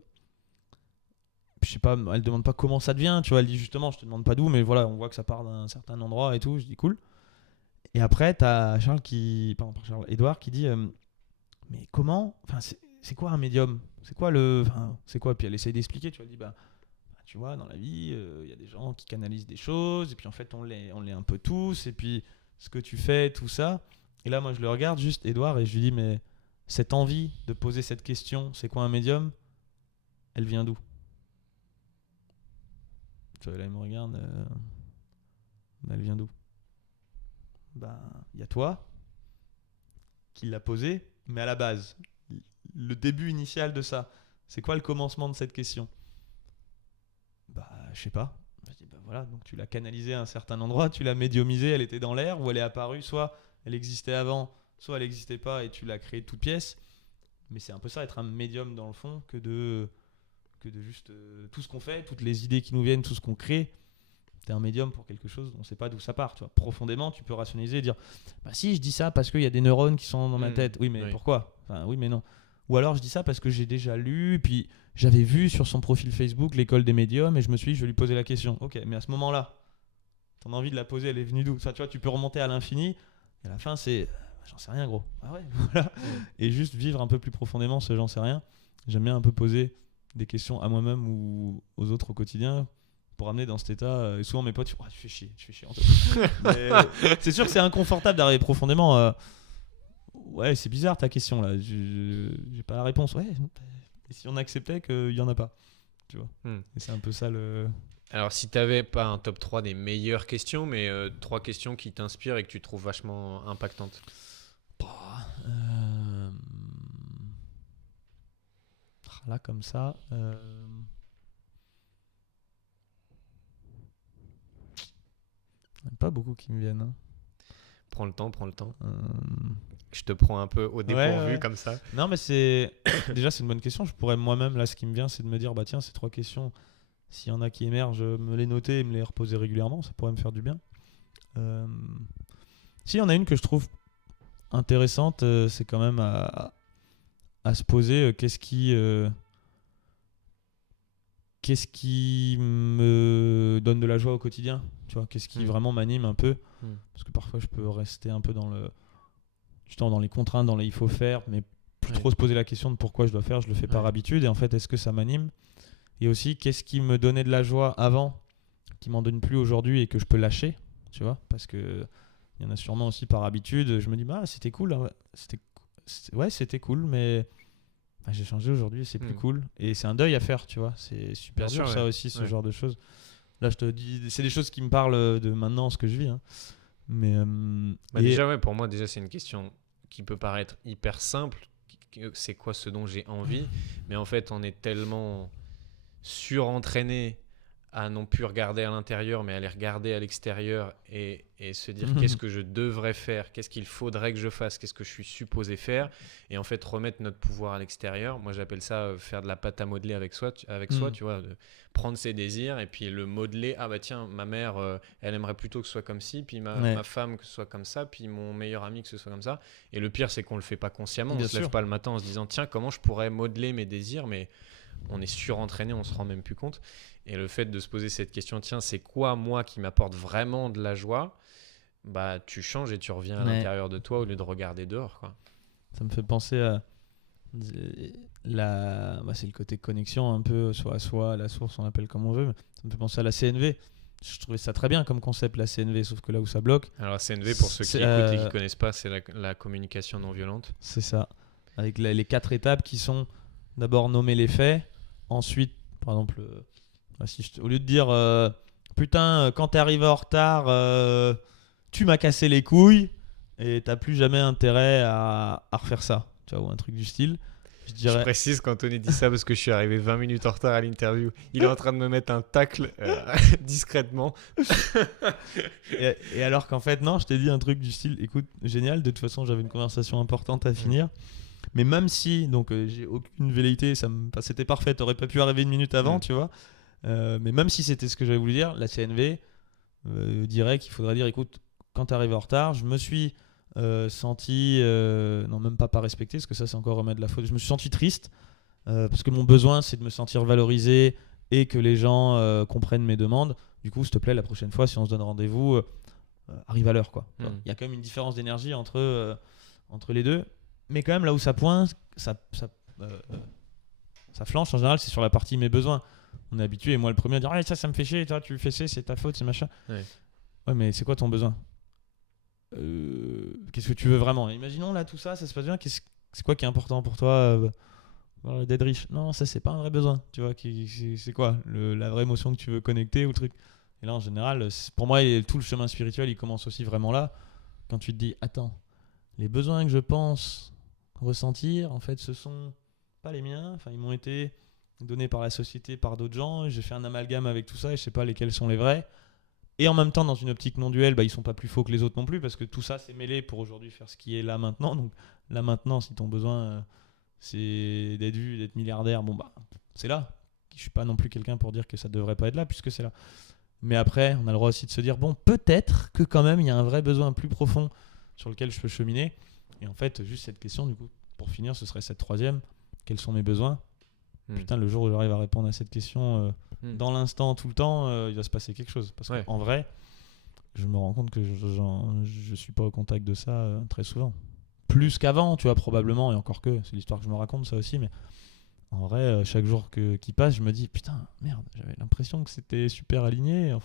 sais pas, elle demande pas comment ça devient, tu vois, elle dit justement, je te demande pas d'où, mais voilà, on voit que ça part d'un certain endroit et tout, je dis cool. Et après, t'as Edouard qui dit mais comment, enfin, c'est quoi un médium? C'est quoi c'est quoi? Puis elle essaye d'expliquer, tu vois, elle dit bah tu vois, dans la vie, y a des gens qui canalisent des choses, et puis en fait, on l'est un peu tous, et puis ce que tu fais, tout ça. Et là, moi, je le regarde juste, Edouard, et je lui dis mais cette envie de poser cette question, c'est quoi un médium? Elle vient d'où? Tu vois, là, il me regarde, elle vient d'où? Bah, il y a toi qui l'a posé, mais à la base, le début initial de ça, c'est quoi le commencement de cette question? Bah, je sais pas. Je dis, bah voilà, donc tu l'as canalisée à un certain endroit, tu l'as médiumisée, elle était dans l'air, ou elle est apparue, soit elle existait avant, soit elle n'existait pas et tu l'as créée de toute pièce. Mais c'est un peu ça, être un médium dans le fond, que de juste tout ce qu'on fait, toutes les idées qui nous viennent, tout ce qu'on crée. T'es un médium pour quelque chose, on ne sait pas d'où ça part. Tu vois. Profondément, tu peux rationaliser et dire bah si, je dis ça parce qu'il y a des neurones qui sont dans ma tête. Oui, mais pourquoi? Enfin, oui, mais non. Ou alors je dis ça parce que j'ai déjà lu, puis j'avais vu sur son profil Facebook l'école des médiums et je me suis dit, je vais lui poser la question. Ok, mais à ce moment-là, ton envie de la poser, elle est venue d'où? Enfin, tu vois, tu peux remonter à l'infini et à la fin, c'est j'en sais rien, gros. Ah ouais, voilà. Et juste vivre un peu plus profondément ce j'en sais rien. J'aime bien un peu poser des questions à moi-même ou aux autres au quotidien pour amener dans cet état. Et souvent mes potes, tu fais chier, mais c'est sûr que c'est inconfortable d'arriver profondément. Ouais, c'est bizarre ta question là. J'ai pas la réponse. Ouais. Et si on acceptait qu'il y en a pas, tu vois. Et c'est un peu ça le. Alors, si t'avais pas un top 3 des meilleures questions, mais 3 questions qui t'inspirent et que tu trouves vachement impactantes. Là, comme ça. Pas beaucoup qui me viennent. Hein. Prends le temps, prends le temps. Euh, Je te prends un peu au dépourvu ouais. comme ça. Non, mais déjà, c'est une bonne question. Je pourrais moi-même, là, ce qui me vient, c'est de me dire, bah tiens, ces 3 questions, s'il y en a qui émergent, me les noter et me les reposer régulièrement, ça pourrait me faire du bien. Euh, Si, il y en a une que je trouve intéressante, c'est quand même à se poser qu'est-ce qui me donne de la joie au quotidien, tu vois, qu'est-ce qui vraiment m'anime un peu, parce que parfois je peux rester un peu justement dans les contraintes, dans les il faut faire, mais plus trop se poser la question de pourquoi je dois faire, je le fais par habitude, et en fait est-ce que ça m'anime, et aussi qu'est-ce qui me donnait de la joie avant, qui m'en donne plus aujourd'hui et que je peux lâcher, tu vois, parce que il y en a sûrement aussi par habitude, je me dis bah c'était cool, hein, c'était cool, mais bah, j'ai changé aujourd'hui, c'est plus cool. Et c'est un deuil à faire, tu vois. C'est super Bien dur, sûr, ça ouais. aussi, ce genre de choses. Là, je te dis, c'est des choses qui me parlent de maintenant, ce que je vis. Hein. Mais, Déjà, ouais, pour moi, déjà, c'est une question qui peut paraître hyper simple. C'est quoi ce dont j'ai envie? Mais en fait, on est tellement surentraîné à non plus regarder à l'intérieur, mais à les regarder à l'extérieur et se dire qu'est-ce que je devrais faire, qu'est-ce qu'il faudrait que je fasse, qu'est-ce que je suis supposé faire, et en fait remettre notre pouvoir à l'extérieur. Moi, j'appelle ça faire de la pâte à modeler avec soi, tu vois, de prendre ses désirs et puis le modeler. Ah bah tiens, ma mère, elle aimerait plutôt que ce soit comme ci, puis ma femme que ce soit comme ça, puis mon meilleur ami que ce soit comme ça. Et le pire, c'est qu'on le fait pas consciemment. Bien On se lève sûr. pas le matin en se disant tiens, comment je pourrais modeler mes désirs, mais on est surentraîné, on se rend même plus compte. Et le fait de se poser cette question, tiens, c'est quoi moi qui m'apporte vraiment de la joie? Bah, tu changes et tu reviens à l'intérieur de toi au lieu de regarder dehors, quoi. Ça me fait penser à c'est le côté connexion un peu, soit à soi, à la source, on l'appelle comme on veut. Mais ça me fait penser à la CNV. Je trouvais ça très bien comme concept, la CNV, sauf que là où ça bloque. Alors, la CNV, pour ceux qui écoutent et qui ne connaissent pas, c'est la communication non violente. C'est ça. Avec les 4 étapes qui sont d'abord nommer les faits, ensuite, par exemple, au lieu de dire putain, quand t'es arrivé en retard, tu m'as cassé les couilles et t'as plus jamais intérêt à refaire ça, tu vois, ou un truc du style. Je précise qu'Anthony dit ça parce que je suis arrivé 20 minutes en retard à l'interview. Il est en train de me mettre un tacle discrètement. et alors qu'en fait, non, je t'ai dit un truc du style écoute, génial, de toute façon, j'avais une conversation importante à finir. Mais même si, donc j'ai aucune velléité, c'était parfait, t'aurais pas pu arriver une minute avant, tu vois. Mais même si c'était ce que j'avais voulu dire, la CNV dirait qu'il faudrait dire écoute, quand t'arrives en retard, je me suis senti, non même pas respecté, parce que ça c'est encore remettre de la faute, je me suis senti triste, parce que mon besoin c'est de me sentir valorisé et que les gens comprennent mes demandes. Du coup, s'il te plaît, la prochaine fois, si on se donne rendez-vous, arrive à l'heure, quoi. Il y a quand même une différence d'énergie entre les deux. Mais quand même, là où ça pointe, ça flanche en général, c'est sur la partie mes besoins. On est habitué, et moi le premier à dire ah, ça me fait chier, toi tu le fais, c'est ta faute, c'est machin. Ouais, mais c'est quoi ton besoin? Qu'est-ce que tu veux vraiment? Imaginons là tout ça se passe bien, c'est quoi qui est important pour toi d'être riche? Non, ça c'est pas un vrai besoin, tu vois. C'est quoi la vraie émotion que tu veux connecter ou le truc? Et là en général, pour moi, tout le chemin spirituel il commence aussi vraiment là, quand tu te dis attends, les besoins que je pense ressentir, en fait, ce sont pas les miens. Enfin, ils m'ont été donnés par la société, par d'autres gens. J'ai fait un amalgame avec tout ça et je sais pas lesquels sont les vrais. Et en même temps, dans une optique non duelle, ils sont pas plus faux que les autres non plus parce que tout ça c'est mêlé pour aujourd'hui faire ce qui est là maintenant. Donc là maintenant, si ton besoin c'est d'être vu, d'être milliardaire, bon bah c'est là. Je suis pas non plus quelqu'un pour dire que ça devrait pas être là puisque c'est là. Mais après, on a le droit aussi de se dire bon, peut-être que quand même il y a un vrai besoin plus profond sur lequel je peux cheminer. Et en fait, juste cette question, du coup, pour finir, ce serait cette troisième. Quels sont mes besoins? Putain, le jour où j'arrive à répondre à cette question dans l'instant, tout le temps, il va se passer quelque chose. Parce qu'en vrai, je me rends compte que je suis pas au contact de ça très souvent. Plus qu'avant, tu vois, probablement. Et encore que, c'est l'histoire que je me raconte, ça aussi. Mais en vrai, chaque jour qui passe, je me dis, putain, merde, j'avais l'impression que c'était super aligné.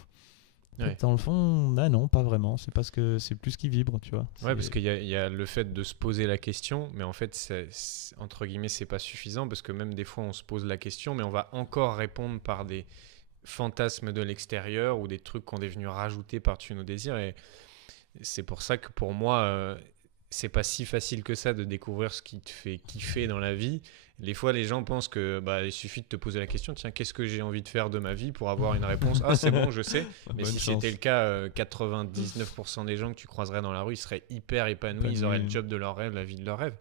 Dans le fond, bah non, pas vraiment. C'est parce que c'est plus qui vibre, tu vois. Ouais, parce qu'il y a le fait de se poser la question, mais en fait, entre guillemets, c'est pas suffisant parce que même des fois, on se pose la question, mais on va encore répondre par des fantasmes de l'extérieur ou des trucs qu'on est venu rajouter par-dessus nos désirs. Et c'est pour ça que pour moi, c'est pas si facile que ça de découvrir ce qui te fait kiffer dans la vie. Des fois, les gens pensent que il suffit de te poser la question, tiens, qu'est-ce que j'ai envie de faire de ma vie pour avoir une réponse? Ah, c'est bon, je sais. Mais Bonne si chance. c'était le cas, 99% des gens que tu croiserais dans la rue, ils seraient hyper épanouis, ils auraient le job de leur rêve, la vie de leur rêve.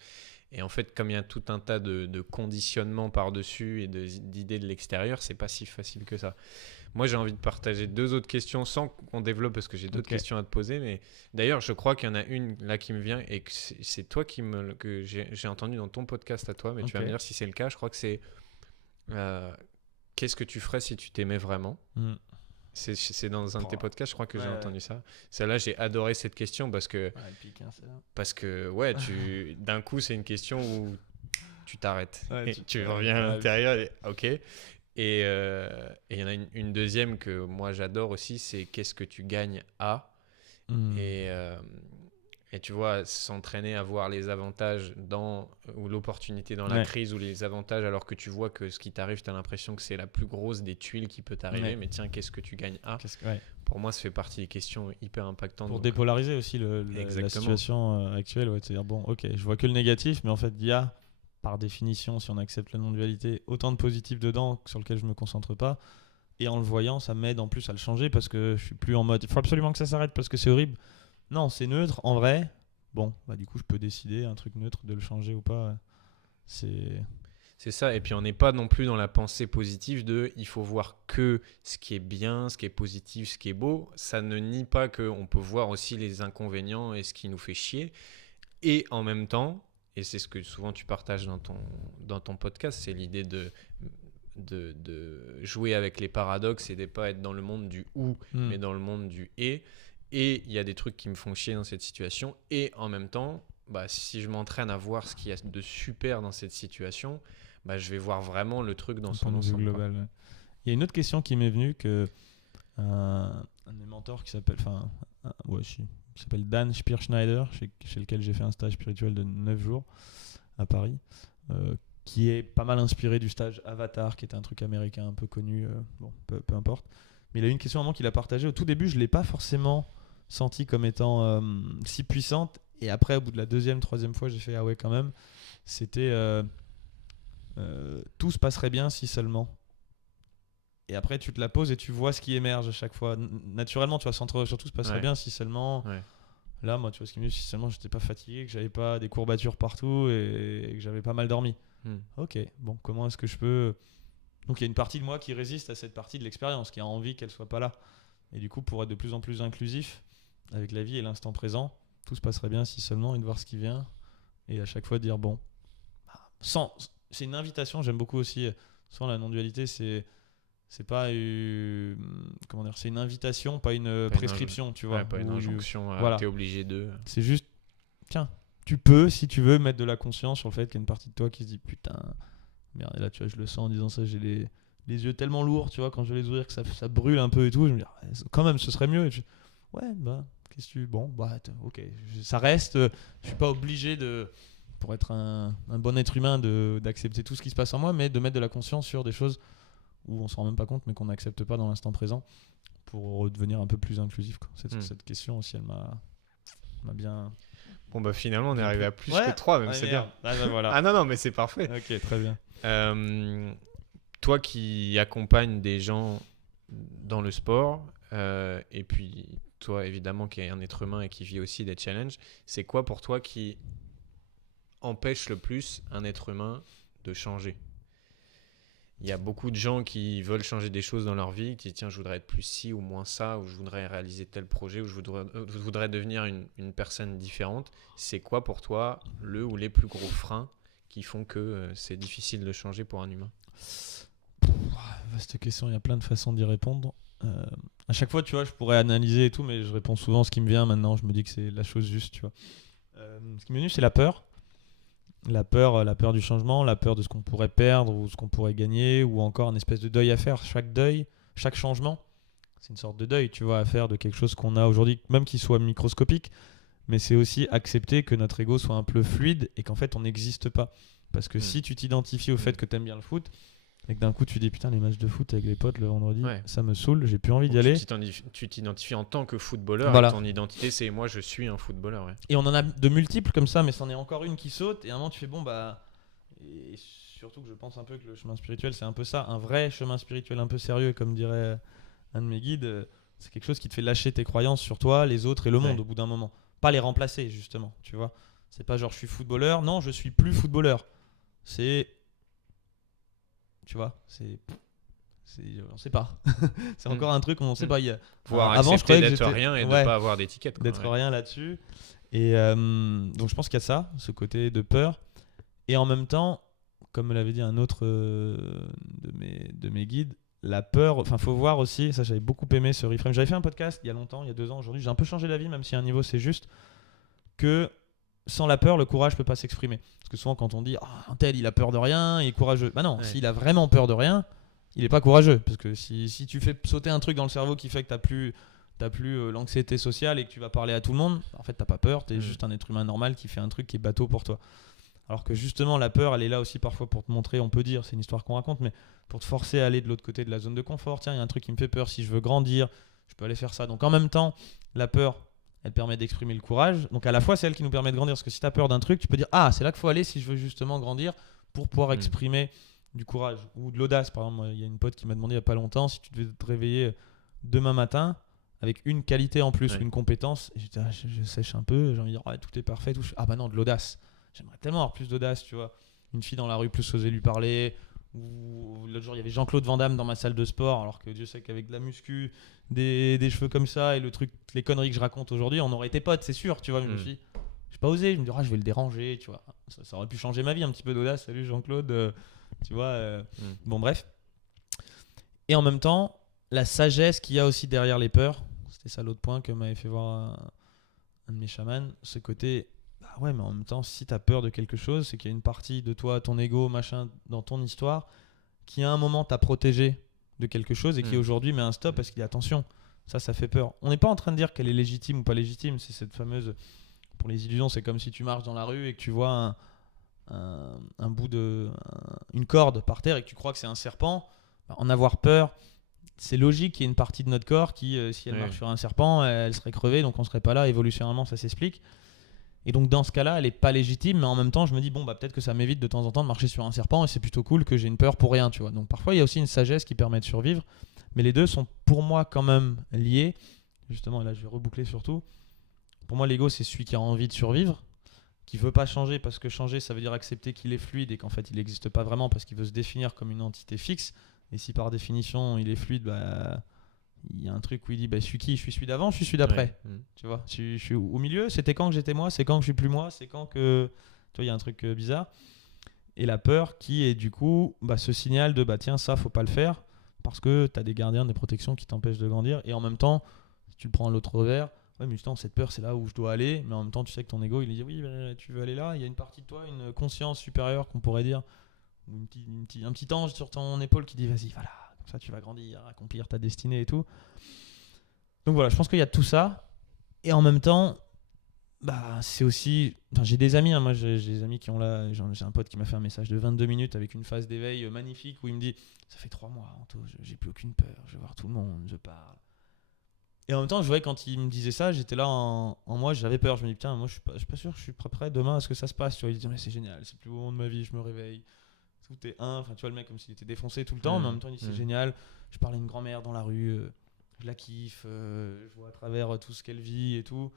Et en fait, comme il y a tout un tas de conditionnements par-dessus et d'idées de l'extérieur, c'est pas si facile que ça. Moi, j'ai envie de partager 2 autres questions sans qu'on développe parce que j'ai d'autres questions à te poser. Mais d'ailleurs, je crois qu'il y en a une là qui me vient et que c'est toi que j'ai entendu dans ton podcast à toi. Mais tu vas me dire si c'est le cas. Je crois que c'est qu'est-ce que tu ferais si tu t'aimais vraiment? C'est dans un de tes podcasts, je crois que j'ai entendu ça. Celle-là, j'ai adoré cette question parce que d'un coup, c'est une question où tu t'arrêtes et tu reviens à l'intérieur. Et, ok. Et il y en a une deuxième que moi j'adore aussi, c'est qu'est-ce que tu gagnes à et tu vois, s'entraîner à voir les avantages ou l'opportunité dans la crise ou les avantages alors que tu vois que ce qui t'arrive, tu as l'impression que c'est la plus grosse des tuiles qui peut t'arriver, mais tiens, qu'est-ce que tu gagnes à Pour moi, ça fait partie des questions hyper impactantes. Pour dépolariser aussi la situation actuelle, c'est-à-dire bon, ok, je vois que le négatif, mais en fait, il y a par définition, si on accepte la non-dualité, autant de positifs dedans sur lequel je me concentre pas. Et en le voyant, ça m'aide en plus à le changer parce que je suis plus en mode il faut absolument que ça s'arrête parce que c'est horrible. Non, c'est neutre. En vrai, bon, du coup, je peux décider un truc neutre de le changer ou pas. C'est ça. Et puis, on n'est pas non plus dans la pensée positive de il faut voir que ce qui est bien, ce qui est positif, ce qui est beau. Ça ne nie pas qu'on peut voir aussi les inconvénients et ce qui nous fait chier. Et en même temps, et c'est ce que souvent tu partages dans ton podcast, c'est l'idée de jouer avec les paradoxes et de ne pas être dans le monde du ou, mais dans le monde du et. Et il y a des trucs qui me font chier dans cette situation. Et en même temps, si je m'entraîne à voir ce qu'il y a de super dans cette situation, je vais voir vraiment le truc dans son ensemble global. Ouais. Il y a une autre question qui m'est venue que un de mes mentors qui s'appelle Dan Spierschneider, chez lequel j'ai fait un stage spirituel de 9 jours à Paris, qui est pas mal inspiré du stage Avatar, qui était un truc américain un peu connu, peu importe. Mais il a une question vraiment qu'il a partagée. Au tout début, je ne l'ai pas forcément senti comme étant si puissante. Et après, au bout de la 2e, 3e fois, j'ai fait ah ouais quand même. C'était tout se passerait bien si seulement. Et après, tu te la poses et tu vois ce qui émerge à chaque fois. Naturellement, tu vois, surtout se passerait bien si seulement. Ouais. Là, moi, tu vois, ce qui me dit, si seulement j'étais pas fatigué, que j'avais pas des courbatures partout et que j'avais pas mal dormi. Ok, bon, comment est-ce que je peux. Donc, il y a une partie de moi qui résiste à cette partie de l'expérience, qui a envie qu'elle soit pas là. Et du coup, pour être de plus en plus inclusif avec la vie et l'instant présent, tout se passerait bien si seulement, et de voir ce qui vient. Et à chaque fois, de dire bon. C'est une invitation, j'aime beaucoup aussi. Sans la non-dualité, c'est pas comment dire, c'est une invitation, pas une prescription, tu vois. Pas une injonction t'es obligé de. C'est juste, tiens, tu peux, si tu veux, mettre de la conscience sur le fait qu'il y a une partie de toi qui se dit putain, merde, et là tu vois, je le sens en disant ça, j'ai les yeux tellement lourds, tu vois, quand je vais les ouvrir, que ça brûle un peu et tout, je me dis quand même, ce serait mieux. Qu'est-ce que tu. Bon, ok, ça reste, je suis pas obligé pour être un bon être humain, d'accepter tout ce qui se passe en moi, mais de mettre de la conscience sur des choses où on se rend même pas compte mais qu'on n'accepte pas dans l'instant présent pour redevenir un peu plus inclusif quoi. Cette question aussi elle m'a bien. Bon finalement on est arrivé à plus que 3 même, c'est bien. Voilà. Ah non mais c'est parfait. Ok, très bien. Toi qui accompagnes des gens dans le sport et puis toi évidemment qui est un être humain et qui vit aussi des challenges, c'est quoi pour toi qui empêche le plus un être humain de changer? Il y a beaucoup de gens qui veulent changer des choses dans leur vie, qui disent tiens, je voudrais être plus ci ou moins ça, ou je voudrais réaliser tel projet, ou je voudrais devenir une personne différente. C'est quoi pour toi le ou les plus gros freins qui font que c'est difficile de changer pour un humain? Vaste question, il y a plein de façons d'y répondre. À chaque fois, tu vois, je pourrais analyser et tout, mais je réponds souvent ce qui me vient maintenant. Je me dis que c'est la chose juste, tu vois. Ce qui m'est venu, c'est la peur. La peur du changement, la peur de ce qu'on pourrait perdre ou ce qu'on pourrait gagner, ou encore une espèce de deuil à faire. Chaque deuil, chaque changement, c'est une sorte de deuil, tu vois, à faire de quelque chose qu'on a aujourd'hui, même qu'il soit microscopique, mais c'est aussi accepter que notre ego soit un peu fluide et qu'en fait on n'existe pas. Parce que si tu t'identifies au fait que tu aimes bien le foot, et que d'un coup tu dis putain les matchs de foot avec les potes le vendredi, Ouais. ça me saoule, j'ai plus envie d'y Donc, aller. tu t'identifies en tant que footballeur Voilà. et ton identité c'est moi je suis un footballeur. Ouais. Et on en a de multiples comme ça, mais c'en est encore une qui saute. Et à un moment, tu fais bon, bah. Et surtout que je pense un peu que le chemin spirituel, c'est un peu ça. Un vrai chemin spirituel un peu sérieux, comme dirait un de mes guides, c'est quelque chose qui te fait lâcher tes croyances sur toi, les autres et le monde Ouais. au bout d'un moment. Pas les remplacer, justement, tu vois. C'est pas genre je suis footballeur. Non, je suis plus footballeur. C'est. Tu vois, on sait pas. C'est encore un truc, on sait pas. Pouvoir Avant, je accepter croyais que d'être j'étais- rien et de ouais. pas avoir d'étiquette. Quoi. D'être Ouais. rien là-dessus. Et donc je pense qu'il y a ça, ce côté de peur. Et en même temps, comme me l'avait dit un autre de mes guides, la peur, enfin faut voir aussi, ça j'avais beaucoup aimé ce reframe. J'avais fait un podcast il y a longtemps, il y a 2 ans, aujourd'hui j'ai un peu changé d'avis, même si à un niveau c'est juste, que sans la peur, le courage peut pas s'exprimer. Parce que souvent quand on dit ah un tel il a peur de rien, il est courageux. Bah non, Ouais. s'il a vraiment peur de rien, il est pas courageux. Parce que si tu fais sauter un truc dans le cerveau qui fait que t'as plus l'anxiété sociale et que tu vas parler à tout le monde, en fait t'as pas peur, t'es juste un être humain normal qui fait un truc qui est bateau pour toi. Alors que justement la peur elle est là aussi parfois pour te montrer, on peut dire, c'est une histoire qu'on raconte, mais pour te forcer à aller de l'autre côté de la zone de confort. Tiens, il y a un truc qui me fait peur, si je veux grandir, je peux aller faire ça. Donc en même temps, la peur elle permet d'exprimer le courage, donc à la fois c'est elle qui nous permet de grandir, parce que si t'as peur d'un truc, tu peux dire ah c'est là qu'il faut aller si je veux justement grandir, pour pouvoir exprimer du courage ou de l'audace. Par exemple, il y a une pote qui m'a demandé il y a pas longtemps si tu devais te réveiller demain matin avec une qualité en plus, une compétence. Et j'étais, je sèche un peu, j'ai envie de dire ouais, tout est parfait, tout. Ah bah non, de l'audace. J'aimerais tellement avoir plus d'audace, tu vois. Une fille dans la rue, plus oser lui parler. Ou l'autre jour, il y avait Jean-Claude Van Damme dans ma salle de sport, alors que Dieu sait qu'avec de la muscu, des cheveux comme ça et le truc, les conneries que je raconte aujourd'hui, on aurait été potes, c'est sûr, tu vois. Je me suis dit, j'ai pas osé, je me dis, je vais le déranger, tu vois. Ça aurait pu changer ma vie, un petit peu d'audace. Salut Jean-Claude, tu vois. Bon, bref. Et en même temps, la sagesse qu'il y a aussi derrière les peurs, c'était ça l'autre point que m'avait fait voir un de mes chamans, ce côté, bah ouais, mais en même temps, si t'as peur de quelque chose, c'est qu'il y a une partie de toi, ton ego, machin, dans ton histoire, qui à un moment t'a protégé de quelque chose et qui aujourd'hui met un stop parce qu'il dit attention, ça fait peur. On n'est pas en train de dire qu'elle est légitime ou pas légitime, c'est cette fameuse, pour les illusions, c'est comme si tu marches dans la rue et que tu vois un bout une corde par terre et que tu crois que c'est un serpent. Bah, en avoir peur, c'est logique qu'il y ait une partie de notre corps qui, si elle marche sur un serpent, elle serait crevée, donc on serait pas là. Évolutionnellement, ça s'explique. Et donc dans ce cas-là, elle est pas légitime, mais en même temps, je me dis bon bah peut-être que ça m'évite de temps en temps de marcher sur un serpent et c'est plutôt cool que j'ai une peur pour rien, tu vois. Donc parfois il y a aussi une sagesse qui permet de survivre, mais les deux sont pour moi quand même liés. Justement, et là je vais reboucler surtout. Pour moi, l'ego c'est celui qui a envie de survivre, qui veut pas changer parce que changer ça veut dire accepter qu'il est fluide et qu'en fait il n'existe pas vraiment parce qu'il veut se définir comme une entité fixe. Et si par définition il est fluide, bah il y a un truc où il dit bah, je suis qui ? Je suis celui d'avant, je suis celui d'après. Tu vois, je suis au milieu, c'était quand que j'étais moi, c'est quand que je suis plus moi, c'est quand que. Tu vois, il y a un truc bizarre. Et la peur qui est du coup ce signal de bah tiens, ça faut pas le faire parce que tu as des gardiens, des protections qui t'empêchent de grandir. Et en même temps, si tu le prends à l'autre revers, ouais, mais justement, cette peur c'est là où je dois aller. Mais en même temps, tu sais que ton ego il dit oui, tu veux aller là. Il y a une partie de toi, une conscience supérieure qu'on pourrait dire, un petit ange sur ton épaule qui dit vas-y, voilà. Ça, tu vas grandir, accomplir ta destinée et tout. Donc voilà, je pense qu'il y a tout ça. Et en même temps, c'est aussi. Enfin, j'ai des amis, moi j'ai des amis qui ont là. J'ai un pote qui m'a fait un message de 22 minutes avec une phase d'éveil magnifique où il me dit ça fait 3 mois, Anto, j'ai plus aucune peur, je vais voir tout le monde, je parle. Et en même temps, je voyais quand il me disait ça, j'étais là en moi, j'avais peur. Je me dis putain, moi je suis pas sûr que je suis prêt demain à ce que ça se passe. Tu vois, il dit mais c'est génial, c'est le plus beau moment de ma vie, je me réveille. Tout est enfin tu vois le mec comme s'il était défoncé tout le temps, mais en même temps il dit c'est génial, je parle à une grand-mère dans la rue, je la kiffe, je vois à travers tout ce qu'elle vit et tout,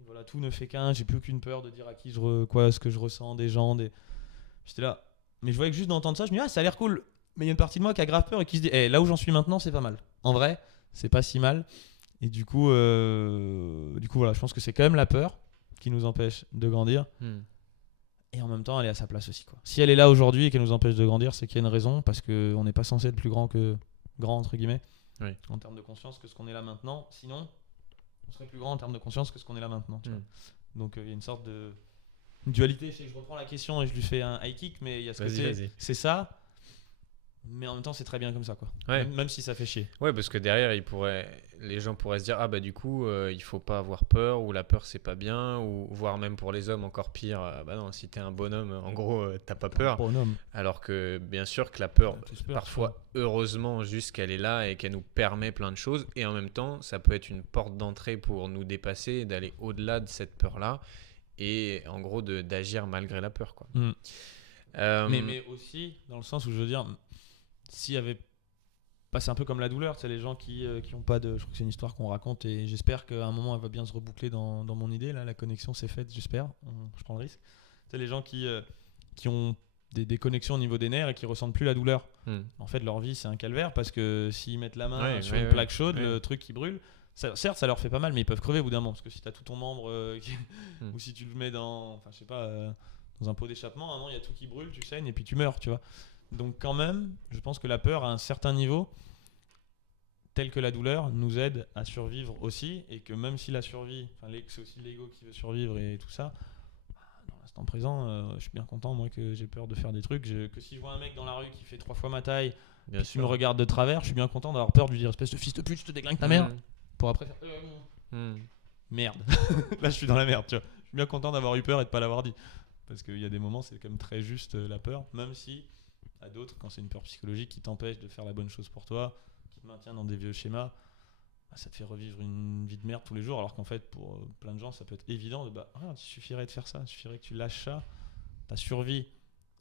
et voilà, tout ne fait qu'un, j'ai plus aucune peur de dire à qui ce que je ressens des gens, j'étais là, mais je voyais que juste d'entendre ça, je me dis ça a l'air cool, mais il y a une partie de moi qui a grave peur et qui se dit là où j'en suis maintenant c'est pas mal, en vrai c'est pas si mal, et du coup voilà, je pense que c'est quand même la peur qui nous empêche de grandir. Et en même temps, elle est à sa place aussi, quoi. Si elle est là aujourd'hui et qu'elle nous empêche de grandir, c'est qu'il y a une raison, parce qu'on n'est pas censé être plus grand entre guillemets, en termes de conscience que ce qu'on est là maintenant. Sinon, on serait plus grand en termes de conscience que ce qu'on est là maintenant. Tu vois. Donc il y a une sorte de dualité. Je reprends la question et je lui fais un high kick, mais il y a ce côté, c'est ça. Mais en même temps, c'est très bien comme ça, quoi. Ouais. Même si ça fait chier. Ouais, parce que derrière, les gens pourraient se dire, ah bah du coup, il faut pas avoir peur, ou la peur c'est pas bien, ou voire même pour les hommes encore pire, bah non, si t'es un bonhomme, en gros, t'as pas peur. Bonhomme. Alors que bien sûr que la peur, On a tous peur, parfois, heureusement, juste qu'elle est là et qu'elle nous permet plein de choses, et en même temps, ça peut être une porte d'entrée pour nous dépasser, d'aller au-delà de cette peur-là, et en gros d'agir malgré la peur, quoi. Mais aussi, dans le sens où je veux dire, s'il y avait. Bah, c'est un peu comme la douleur, c'est les gens qui ont pas de. Je crois que c'est une histoire qu'on raconte et j'espère qu'à un moment elle va bien se reboucler dans mon idée. Là, la connexion s'est faite, j'espère. Je prends le risque. C'est les gens qui ont des connexions au niveau des nerfs et qui ressentent plus la douleur. En fait, leur vie c'est un calvaire parce que s'ils mettent la main sur une plaque chaude, le truc qui brûle, certes ça leur fait pas mal, mais ils peuvent crever au bout d'un moment. Parce que si tu as tout ton membre ou si tu le mets dans un pot d'échappement, à un moment il y a tout qui brûle, tu saignes et puis tu meurs, tu vois. Donc quand même, je pense que la peur à un certain niveau, tel que la douleur, nous aide à survivre aussi, et que même si la survie, c'est aussi l'ego qui veut survivre et tout ça, dans l'instant présent, je suis bien content moi que j'ai peur de faire des trucs, que si je vois un mec dans la rue qui fait 3 fois ma taille, qui me regarde de travers, je suis bien content d'avoir peur de lui dire espèce de fils de pute, je te déglingue ta mère, pour après faire merde. Là je suis dans la merde, tu vois. Je suis bien content d'avoir eu peur et de pas l'avoir dit, parce qu'il y a des moments c'est quand même très juste la peur, même si à d'autres, quand c'est une peur psychologique qui t'empêche de faire la bonne chose pour toi, qui te maintient dans des vieux schémas, ça te fait revivre une vie de merde tous les jours, alors qu'en fait pour plein de gens ça peut être évident de il suffirait de faire ça, il suffirait que tu lâches ça, ta survie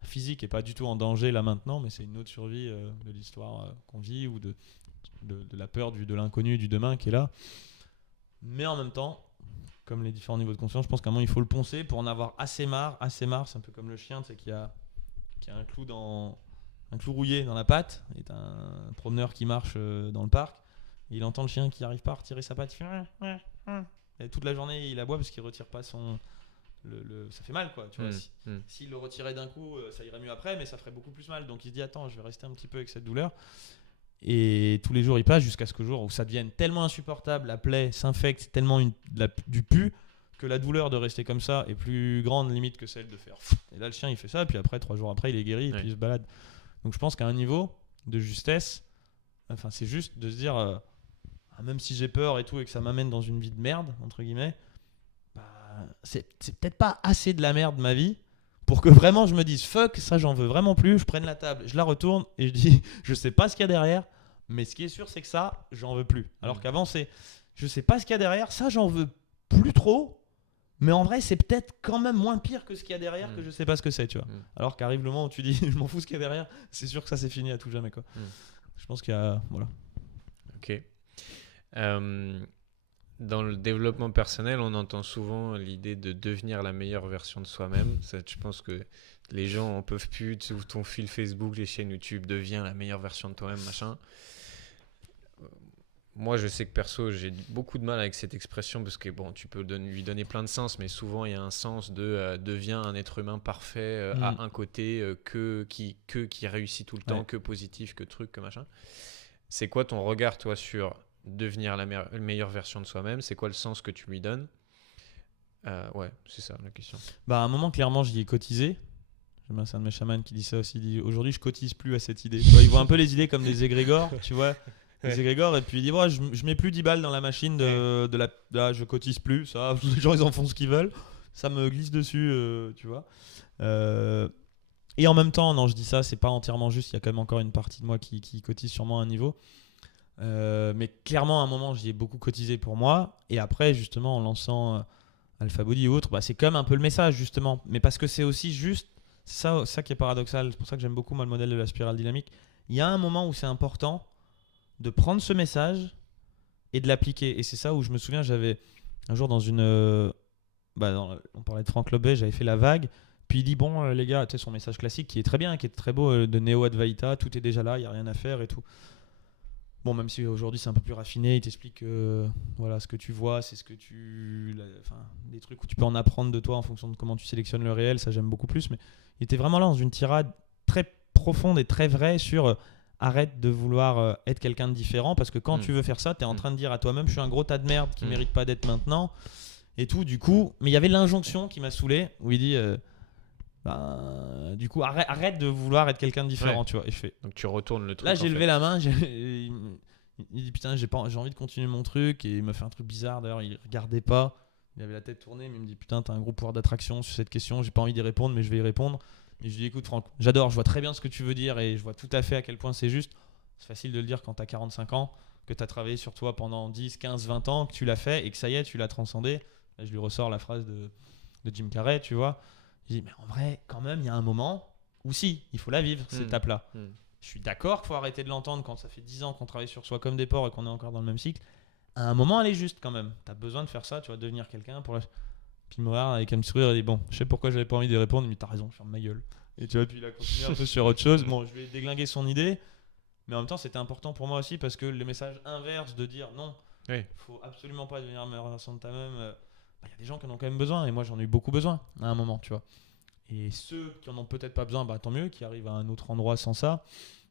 physique est pas du tout en danger là maintenant, mais c'est une autre survie de l'histoire qu'on vit, ou de la peur de l'inconnu, du demain qui est là. Mais en même temps, comme les différents niveaux de conscience, je pense qu'à un moment il faut le poncer pour en avoir assez marre, c'est un peu comme le chien, tu sais, qui a un clou rouillé dans la patte, et t'as un promeneur qui marche dans le parc, et il entend le chien qui n'arrive pas à retirer sa patte, il fait et toute la journée il aboie parce qu'il retire pas son ça fait mal, quoi, tu vois. S'il le retirait d'un coup, ça irait mieux après, mais ça ferait beaucoup plus mal, donc il se dit attends, je vais rester un petit peu avec cette douleur, et tous les jours il passe jusqu'à ce jour où ça devienne tellement insupportable, la plaie s'infecte, c'est tellement du pu que la douleur de rester comme ça est plus grande limite que celle de faire. Et là le chien il fait ça, et puis après 3 jours après il est guéri, et puis il se balade. Donc je pense qu'à un niveau de justesse, c'est juste de se dire même si j'ai peur et tout et que ça m'amène dans une vie de merde entre guillemets, c'est peut-être pas assez de la merde ma vie pour que vraiment je me dise fuck, ça j'en veux vraiment plus, je prenne la table, je la retourne et je dis je sais pas ce qu'il y a derrière, mais ce qui est sûr c'est que ça j'en veux plus. Alors qu'avant c'est je sais pas ce qu'il y a derrière, ça j'en veux plus trop. Mais en vrai, c'est peut-être quand même moins pire que ce qu'il y a derrière, que je sais pas ce que c'est, tu vois. Alors qu'arrive le moment où tu dis je m'en fous ce qu'il y a derrière, c'est sûr que ça c'est fini à tout jamais, quoi. Je pense qu'il y a. Voilà. Ok. Dans le développement personnel, on entend souvent l'idée de devenir la meilleure version de soi-même. Ça, je pense que les gens en peuvent plus. Tu ouvres ton fil Facebook, les chaînes YouTube, deviens la meilleure version de toi-même, machin. Moi, je sais que perso, j'ai beaucoup de mal avec cette expression parce que bon, tu peux lui donner plein de sens, mais souvent il y a un sens de deviens un être humain parfait à un côté qui réussit tout le temps, que positif, que truc, que machin. C'est quoi ton regard, toi, sur devenir la meilleure version de soi-même? C'est quoi le sens que tu lui donnes? Ouais, c'est ça la question. À un moment, clairement, j'y ai cotisé. C'est un de mes chamans qui dit ça aussi. Il dit aujourd'hui, je cotise plus à cette idée. Tu vois, il voit un peu les idées comme des égrégores, tu vois. Les égrégores, et puis il dit je mets plus 10 balles dans la machine là, je cotise plus, ça, les gens ils en font ce qu'ils veulent, ça me glisse dessus, tu vois. Et en même temps, non, je dis ça, c'est pas entièrement juste, il y a quand même encore une partie de moi qui cotise sûrement à un niveau. Mais clairement, à un moment, j'y ai beaucoup cotisé pour moi, et après, justement, en lançant Alpha Body ou autre, c'est comme un peu le message, justement, mais parce que c'est aussi juste, c'est ça qui est paradoxal, c'est pour ça que j'aime beaucoup moi, le modèle de la spirale dynamique. Il y a un moment où c'est important de prendre ce message et de l'appliquer. Et c'est ça où je me souviens, j'avais un jour dans une... on parlait de Franck Lobet, j'avais fait la vague, puis il dit les gars, tu sais son message classique qui est très bien, qui est très beau, de Neo Advaita, tout est déjà là, il n'y a rien à faire et tout. Bon, même si aujourd'hui c'est un peu plus raffiné, il t'explique que voilà, ce que tu vois, c'est ce que des trucs où tu peux en apprendre de toi en fonction de comment tu sélectionnes le réel, ça j'aime beaucoup plus, mais il était vraiment là dans une tirade très profonde et très vraie sur... arrête de vouloir être quelqu'un de différent, parce que quand tu veux faire ça, tu es en train de dire à toi-même je suis un gros tas de merde qui mérite pas d'être maintenant et tout, du coup. Mais il y avait l'injonction qui m'a saoulé où il dit Du coup, arrête de vouloir être quelqu'un de différent, Ouais. tu vois. Et je fais, Donc tu retournes le truc. là, j'ai en levé fait. la main, il dit putain, j'ai envie de continuer mon truc, et il m'a fait un truc bizarre. D'ailleurs, il regardait pas, il avait la tête tournée, mais il me dit putain, t'as un gros pouvoir d'attraction sur cette question, j'ai pas envie d'y répondre, mais je vais y répondre. Et je lui dis écoute, Franck, j'adore, je vois très bien ce que tu veux dire, et je vois tout à fait à quel point c'est juste. C'est facile de le dire quand t'as 45 ans, que t'as travaillé sur toi pendant 10, 15, 20 ans, que tu l'as fait, et que ça y est, tu l'as transcendé. Là, je lui ressors la phrase de Jim Carrey, tu vois. Je dis mais en vrai, quand même, il y a un moment où si, il faut la vivre, cette étape-là. Je suis d'accord qu'il faut arrêter de l'entendre quand ça fait 10 ans qu'on travaille sur soi comme des porcs et qu'on est encore dans le même cycle. À un moment, elle est juste quand même. T'as besoin de faire ça, tu vas devenir quelqu'un pour la... Puis il me regarde avec un petit sourire et dit bon, je sais pourquoi j'avais pas envie de répondre, mais t'as raison, ferme ma gueule. Et tu vois, puis il a continué un peu sur autre chose. Bon, je vais déglinguer son idée, mais en même temps, c'était important pour moi aussi parce que le message inverse de dire non, Oui. faut absolument pas devenir la meilleure version de toi-même. Il y a des gens qui en ont quand même besoin et moi j'en ai eu beaucoup besoin à un moment, tu vois. Et ceux qui en ont peut-être pas besoin, bah tant mieux, qui arrivent à un autre endroit sans ça.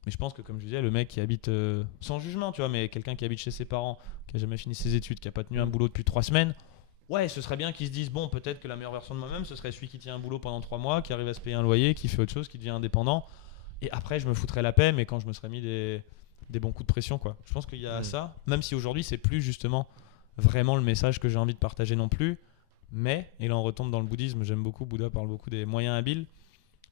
Mais je pense que, comme je disais, le mec qui habite, sans jugement, tu vois, mais quelqu'un qui habite chez ses parents, qui a jamais fini ses études, qui a pas tenu un boulot depuis 3 semaines, ouais, ce serait bien qu'ils se disent, bon, peut-être que la meilleure version de moi-même, ce serait celui qui tient un boulot pendant 3 mois, qui arrive à se payer un loyer, qui fait autre chose, qui devient indépendant. Et après, je me foutrais la paix, mais quand je me serais mis des bons coups de pression, quoi. Je pense qu'il y a ça, même si aujourd'hui, c'est plus justement vraiment le message que j'ai envie de partager non plus. Mais, et là on retombe dans le bouddhisme, j'aime beaucoup, Bouddha parle beaucoup des moyens habiles.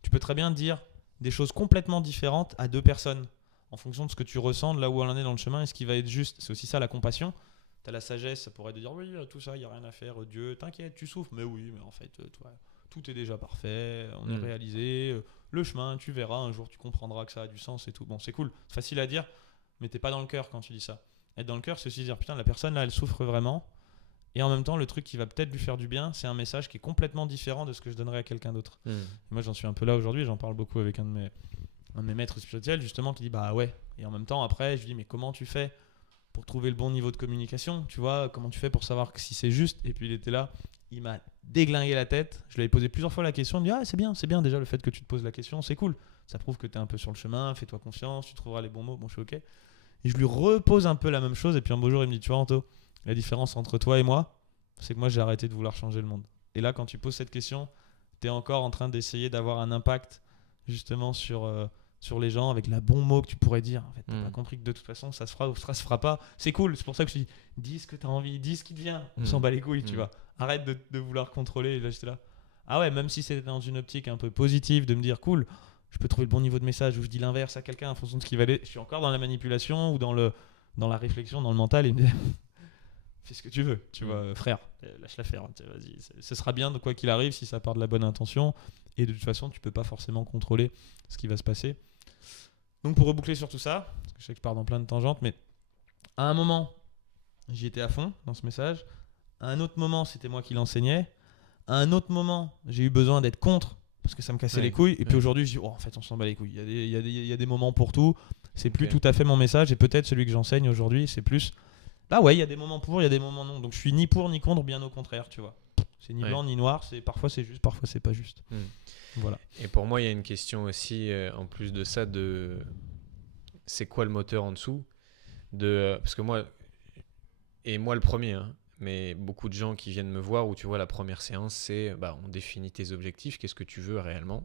Tu peux très bien dire des choses complètement différentes à deux personnes en fonction de ce que tu ressens, de là où elle en est dans le chemin et ce qui va être juste. C'est aussi ça la compassion. Tu as la sagesse, ça pourrait te dire oui, tout ça, il n'y a rien à faire, Dieu, t'inquiète, tu souffres. Mais oui, mais en fait, toi, tout est déjà parfait, on est réalisé, le chemin, tu verras, un jour tu comprendras que ça a du sens et tout. Bon, c'est cool, c'est facile à dire, mais t'es pas dans le cœur quand tu dis ça. Être dans le cœur, c'est aussi dire putain, la personne là, elle souffre vraiment. Et en même temps, le truc qui va peut-être lui faire du bien, c'est un message qui est complètement différent de ce que je donnerais à quelqu'un d'autre. Moi, j'en suis un peu là aujourd'hui, j'en parle beaucoup avec un de mes maîtres spirituels, justement, qui dit bah ouais. Et en même temps, après, je lui dis mais comment tu fais pour trouver le bon niveau de communication, tu vois, comment tu fais pour savoir si c'est juste. Et puis il était là, il m'a déglingué la tête. Je lui avais posé plusieurs fois la question, il me dit ah c'est bien déjà le fait que tu te poses la question, c'est cool. Ça prouve que tu es un peu sur le chemin, fais-toi confiance, tu trouveras les bons mots. Bon, je suis ok. Et je lui repose un peu la même chose, et puis un beau jour, il me dit tu vois, Anto, la différence entre toi et moi, c'est que moi j'ai arrêté de vouloir changer le monde. Et là, quand tu poses cette question, tu es encore en train d'essayer d'avoir un impact justement sur les gens avec la bon mot que tu pourrais dire. En fait, t'as pas compris que de toute façon, ça se fera ou ça se fera pas. C'est cool, c'est pour ça que je dis dis ce que tu as envie, dis ce qui te vient. On s'en bat les couilles, tu vois. Arrête de vouloir contrôler. Et là, j'étais là. Ah ouais, même si c'est dans une optique un peu positive de me dire cool, je peux trouver le bon niveau de message ou je dis l'inverse à quelqu'un en fonction de ce qui va aller. Je suis encore dans la manipulation ou dans la réflexion, dans le mental. Et il me dit fais ce que tu veux, tu vois, frère, lâche l'affaire, vas-y, ce sera bien de quoi qu'il arrive si ça part de la bonne intention, et de toute façon tu peux pas forcément contrôler ce qui va se passer. Donc pour reboucler sur tout ça, parce que je sais que je pars dans plein de tangentes, mais à un moment j'y étais à fond dans ce message, à un autre moment c'était moi qui l'enseignais, à un autre moment j'ai eu besoin d'être contre parce que ça me cassait les couilles, et puis aujourd'hui je dis oh, en fait on s'en bat les couilles, il y a des moments pour tout, c'est plus tout à fait mon message, et peut-être celui que j'enseigne aujourd'hui c'est plus bah ouais, il y a des moments pour, il y a des moments non. Donc je suis ni pour ni contre, bien au contraire, tu vois. C'est ni blanc ni noir, parfois c'est juste, parfois c'est pas juste. Voilà. Et pour moi, il y a une question aussi, en plus de ça, de c'est quoi le moteur en dessous parce que moi, et moi le premier, hein, mais beaucoup de gens qui viennent me voir où tu vois la première séance, c'est bah, on définit tes objectifs, qu'est-ce que tu veux réellement.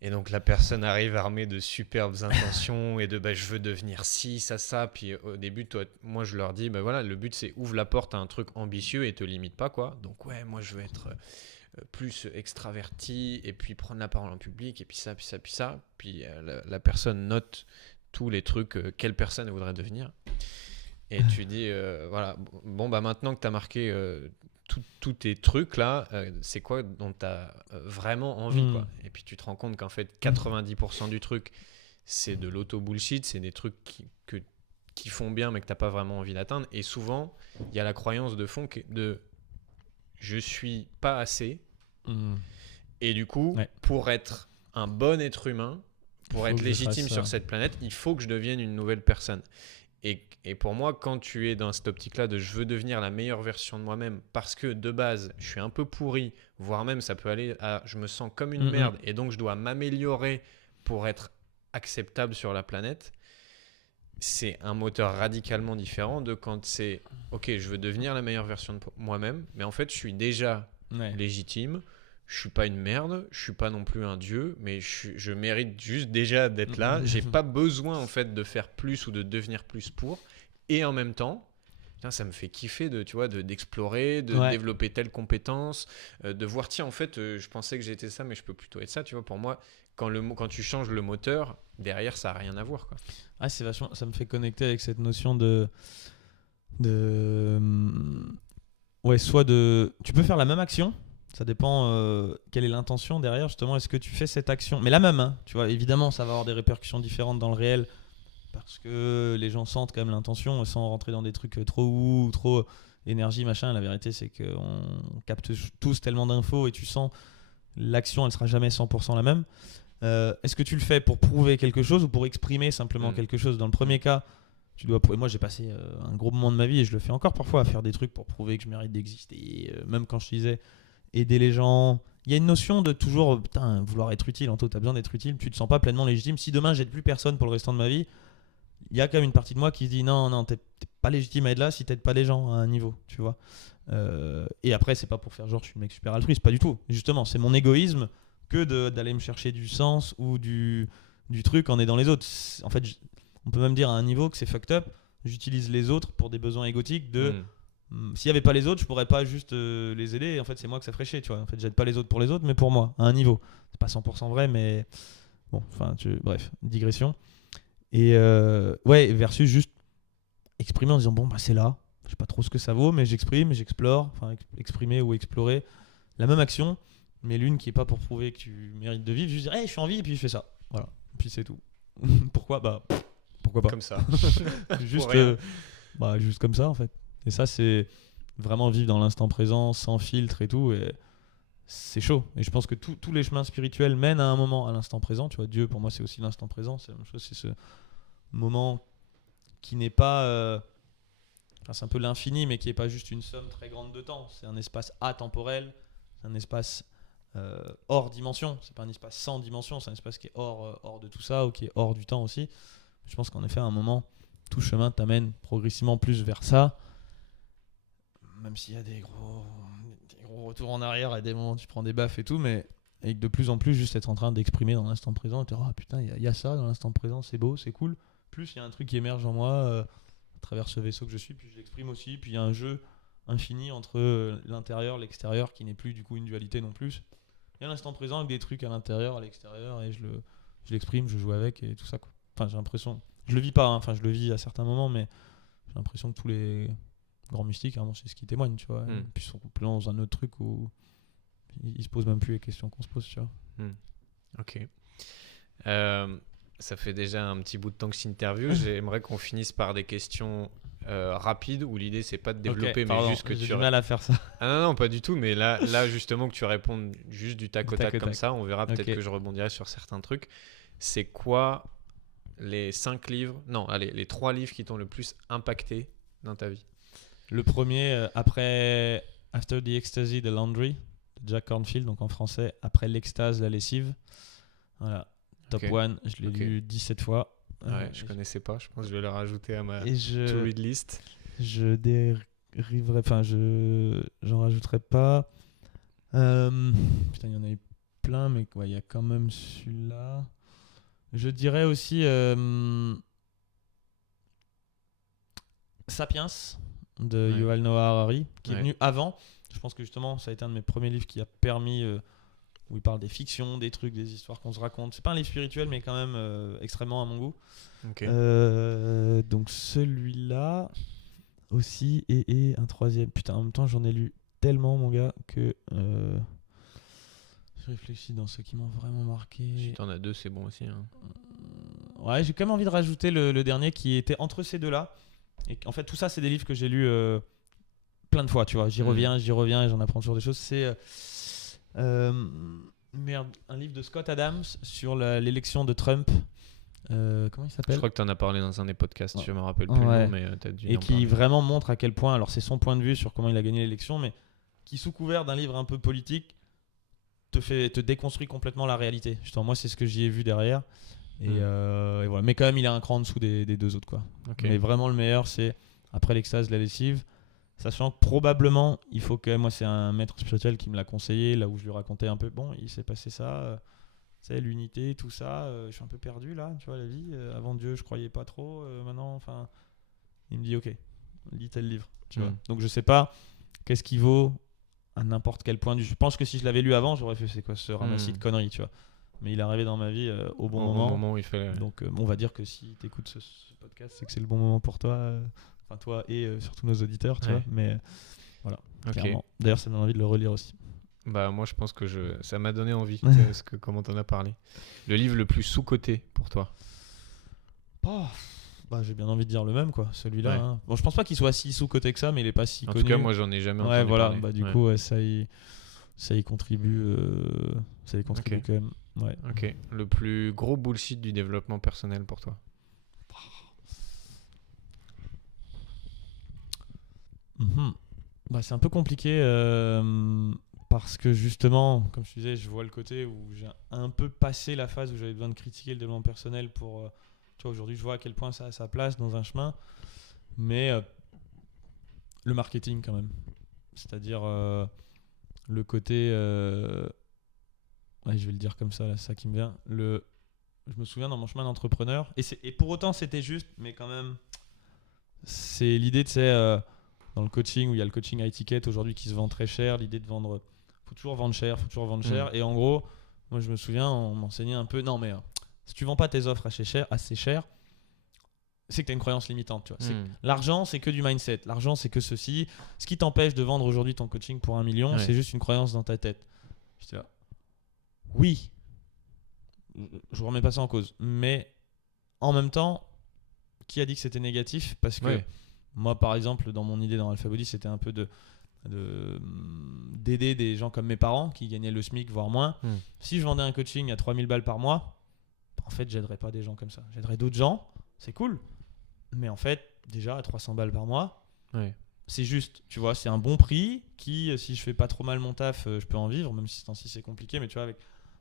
Et donc la personne arrive armée de superbes intentions et de bah, je veux devenir ci, ça. Puis au début, moi je leur dis bah voilà, le but c'est ouvre la porte à un truc ambitieux et te limite pas quoi. Donc ouais, moi je veux être plus extraverti et puis prendre la parole en public et puis ça. Puis la personne note tous les trucs quelle personne elle voudrait devenir. Et tu dis voilà, bon bah maintenant que tu as marqué tous tes trucs là, c'est quoi dont tu as vraiment envie quoi. Et puis tu te rends compte qu'en fait 90% du truc c'est de l'auto-bullshit, c'est des trucs qui font bien mais que tu n'as pas vraiment envie d'atteindre. Et souvent il y a la croyance de fond de je suis pas assez et du coup pour être un bon être humain, pour être légitime sur cette planète, il faut que je devienne une nouvelle personne. Et pour moi, quand tu es dans cette optique-là de je veux devenir la meilleure version de moi-même parce que de base, je suis un peu pourri, voire même ça peut aller à je me sens comme une merde et donc je dois m'améliorer pour être acceptable sur la planète, c'est un moteur radicalement différent de quand c'est ok, je veux devenir la meilleure version de moi-même, mais en fait, je suis déjà légitime, je suis pas une merde, je suis pas non plus un dieu, mais je mérite juste déjà d'être là. J'ai pas besoin en fait de faire plus ou de devenir plus pour. Et en même temps, putain, ça me fait kiffer d'explorer, de Ouais. développer telle compétence, de voir, tiens, en fait, je pensais que j'étais ça, mais je peux plutôt être ça. Tu vois, pour moi, quand tu changes le moteur, derrière, ça a rien à voir, quoi. Ah, c'est vachement, ça me fait connecter avec cette notion de ouais, soit de tu peux faire la même action, ça dépend quelle est l'intention derrière, justement, est-ce que tu fais cette action mais la même, hein, tu vois, évidemment ça va avoir des répercussions différentes dans le réel parce que les gens sentent quand même l'intention sans rentrer dans des trucs trop énergie machin. La vérité c'est qu'on capte tous tellement d'infos et tu sens l'action elle sera jamais 100% la même. Est-ce que tu le fais pour prouver quelque chose ou pour exprimer simplement quelque chose? Dans le premier cas, tu dois prouver. Moi, j'ai passé un gros moment de ma vie et je le fais encore parfois à faire des trucs pour prouver que je mérite d'exister. Même quand je disais aider les gens, il y a une notion de toujours vouloir être utile. Anto, tu as besoin d'être utile, tu te sens pas pleinement légitime. Si demain j'aide plus personne pour le restant de ma vie, il y a quand même une partie de moi qui se dit non, t'es pas légitime à être là si t'aides pas les gens à un niveau, tu vois. Et après, c'est pas pour faire genre je suis le mec super altruiste, pas du tout. Justement, c'est mon égoïsme que d'aller me chercher du sens ou du truc en aidant les autres. En fait, on peut même dire à un niveau que c'est fucked up. J'utilise les autres pour des besoins égotiques s'il n'y avait pas les autres, je pourrais pas juste les aider. En fait, c'est moi que ça ferait chier, tu vois. En fait, j'aide pas les autres pour les autres, mais pour moi, à un niveau. C'est pas 100% vrai, mais bon, enfin, bref, digression. Et ouais, versus juste exprimer en disant bon, bah c'est là. Je sais pas trop ce que ça vaut, mais j'exprime, j'explore. Enfin, exprimer ou explorer la même action, mais l'une qui est pas pour prouver que tu mérites de vivre, juste dire hey, je suis en vie et puis je fais ça. Voilà, et puis c'est tout. Pourquoi pas Comme ça. juste, Pour rien. juste comme ça en fait. Et ça c'est vraiment vivre dans l'instant présent, sans filtre et tout. Et c'est chaud. Et je pense que tous les chemins spirituels mènent à un moment à l'instant présent. Tu vois, Dieu pour moi c'est aussi l'instant présent. C'est la même chose, c'est ce moment qui n'est pas c'est un peu l'infini, mais qui n'est pas juste une somme très grande de temps. C'est un espace atemporel, c'est un espace hors dimension. C'est pas un espace sans dimension, c'est un espace qui est hors de tout ça, ou qui est hors du temps aussi. Je pense qu'en effet, à un moment, tout chemin t'amène progressivement plus vers ça. Même s'il y a des gros retours en arrière et des moments où tu prends des baffes et tout, mais et de plus en plus, juste être en train d'exprimer dans l'instant présent, et te dire, oh putain, il y a ça dans l'instant présent, c'est beau, c'est cool. Plus il y a un truc qui émerge en moi à travers ce vaisseau que je suis, puis je l'exprime aussi. Puis il y a un jeu infini entre l'intérieur, l'extérieur, qui n'est plus du coup une dualité non plus. Il y a l'instant présent avec des trucs à l'intérieur, à l'extérieur, et je l'exprime, je joue avec et tout ça, quoi. Enfin, j'ai l'impression, je le vis pas, hein. Enfin, je le vis à certains moments, mais j'ai l'impression que tous les grands mystiques, vraiment, c'est ce qui témoigne, tu vois. Et puis ils sont complètement dans un autre truc où ils se posent même plus les questions qu'on se pose, tu vois. Ok. Ça fait déjà un petit bout de temps que je t'interviewe. J'aimerais qu'on finisse par des questions rapides où l'idée c'est pas de développer, mais juste que j'ai tu. du mal à faire ça. Ah non, pas du tout. Mais là justement que tu répondes juste du tac au tac comme ça, on verra peut-être que je rebondirai sur certains trucs. C'est quoi les 5 livres, non, allez, les 3 livres qui t'ont le plus impacté dans ta vie? Le premier, après After the Ecstasy de Landry, de Jack Kornfield, donc en français, après l'extase, la lessive. Voilà, top 1, je l'ai lu 17 fois. Ouais, je connaissais pas, je pense que je vais le rajouter à ma to-read list. Je dériverai, enfin, j'en rajouterai pas. Putain, il y en a eu plein, mais il y a quand même celui-là. Je dirais aussi Sapiens de Yuval Noah Harari, qui est venu avant. Je pense que justement, ça a été un de mes premiers livres qui a permis, où il parle des fictions, des trucs, des histoires qu'on se raconte. C'est pas un livre spirituel, mais quand même extrêmement à mon goût. Donc celui-là aussi, et un troisième. Putain, en même temps, j'en ai lu tellement, mon gars, que je réfléchis dans ceux qui m'ont vraiment marqué. Si t'en as 2, c'est bon aussi. Hein. Ouais, j'ai quand même envie de rajouter le dernier qui était entre ces deux-là. Et en fait, tout ça, c'est des livres que j'ai lus plein de fois, tu vois. J'y reviens et j'en apprends toujours des choses. C'est un livre de Scott Adams sur l'élection de Trump. Comment il s'appelle ? Je crois que tu en as parlé dans un des podcasts, je me rappelle plus le nom, mais tu as dû et qui vraiment montre à quel point, alors c'est son point de vue sur comment il a gagné l'élection, mais qui sous couvert d'un livre un peu politique te déconstruit complètement la réalité. Justement, moi c'est ce que j'y ai vu derrière. Et voilà. Mais quand même il a un cran en dessous des deux autres, quoi. Mais vraiment le meilleur c'est après l'extase, la lessive. Sachant que probablement, il faut que moi, c'est un maître spirituel qui me l'a conseillé, là où je lui racontais un peu, bon, il s'est passé ça, tu sais, l'unité, tout ça, je suis un peu perdu là, tu vois, la vie. Avant Dieu, je croyais pas trop, maintenant, enfin, il me dit, ok, lis tel livre, tu vois. Donc je sais pas qu'est-ce qui vaut à n'importe quel point je pense que si je l'avais lu avant, j'aurais fait c'est quoi ce ramassis de conneries, tu vois. Mais il est arrivé dans ma vie au bon moment. Où il fallait. Donc on va dire que si tu écoutes ce podcast, c'est que c'est le bon moment pour toi. Enfin toi et surtout nos auditeurs, tu vois. Mais voilà, clairement. D'ailleurs, ça me donne envie de le relire aussi. Bah moi, je pense que ça m'a donné envie, comment t'en as parlé. Le livre le plus sous-coté pour toi? Bah, j'ai bien envie de dire le même, quoi, celui-là. Hein. Bon, je pense pas qu'il soit si sous-coté que ça, mais il est pas si connu. En tout cas, moi, j'en ai jamais entendu parler. Bah, du coup, ça y contribue. Ça y contribue quand même. Ouais. Ok. Le plus gros bullshit du développement personnel pour toi? Bah, c'est un peu compliqué parce que justement, comme je disais, je vois le côté où j'ai un peu passé la phase où j'avais besoin de critiquer le développement personnel pour... tu vois, aujourd'hui, je vois à quel point ça a sa place dans un chemin. Mais le marketing quand même. C'est-à-dire le côté... ouais, je vais le dire comme ça, là, c'est ça qui me vient. Je me souviens dans mon chemin d'entrepreneur, et pour autant c'était juste, mais quand même, c'est l'idée de dans le coaching où il y a le coaching à étiquette aujourd'hui qui se vend très cher, l'idée de vendre, faut toujours vendre cher, et en gros, moi je me souviens, on m'enseignait un peu, non mais si tu vends pas tes offres assez cher, c'est que tu as une croyance limitante, tu vois. L'argent, c'est que du mindset, l'argent c'est que ceci, ce qui t'empêche de vendre aujourd'hui ton coaching pour 1 million, c'est juste une croyance dans ta tête. J'étais là, oui, je ne remets pas ça en cause, mais en même temps, qui a dit que c'était négatif? Parce que moi, par exemple, dans mon idée dans Alpha Body, c'était un peu d'aider des gens comme mes parents qui gagnaient le SMIC, voire moins. Si je vendais un coaching à 3000 balles par mois, en fait, j'aiderais pas des gens comme ça. J'aiderais d'autres gens, c'est cool. Mais en fait, déjà, à 300 balles par mois, c'est juste, tu vois, c'est un bon prix qui, si je fais pas trop mal mon taf, je peux en vivre, même si ce temps-ci c'est compliqué, mais tu vois, avec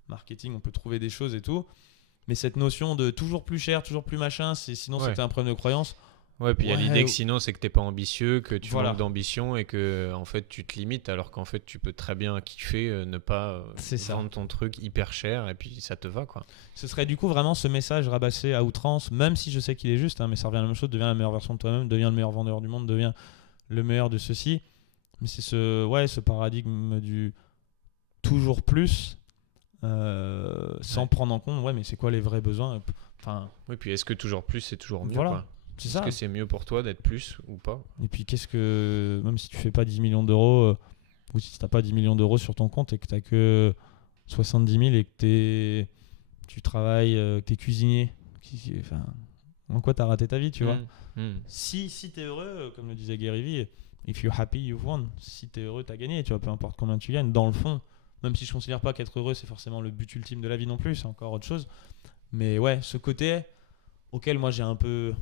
marketing, on peut trouver des choses et tout. Mais cette notion de toujours plus cher, toujours plus machin, sinon c'était un problème de croyance. Ouais, puis il y a l'idée que sinon c'est que t'es pas ambitieux, que tu manques d'ambition et que en fait tu te limites, alors qu'en fait tu peux très bien kiffer, ne pas vendre ton truc hyper cher et puis ça te va, quoi. Ce serait du coup vraiment ce message rabassé à outrance, même si je sais qu'il est juste, hein, mais ça revient à la même chose, deviens la meilleure version de toi-même, deviens le meilleur vendeur du monde, deviens le meilleur de ceci. Mais c'est ce paradigme du toujours plus. Sans prendre en compte, mais c'est quoi les vrais besoins? Oui, puis est-ce que toujours plus c'est toujours mieux, voilà, quoi? C'est est-ce que c'est mieux pour toi d'être plus ou pas? Et puis même si tu fais pas 10 millions d'euros, ou si tu n'as pas 10 millions d'euros sur ton compte et que tu n'as que 70 000 et que tu travailles, que tu es cuisinier, en quoi tu as raté ta vie, tu vois? Si tu es heureux, comme le disait Gary Vee, if you're happy, you've won. Si tu es heureux, tu as gagné, tu vois, peu importe combien tu gagnes, dans le fond. Même si je considère pas qu'être heureux c'est forcément le but ultime de la vie non plus, c'est encore autre chose. Mais ouais, ce côté auquel moi j'ai un peu...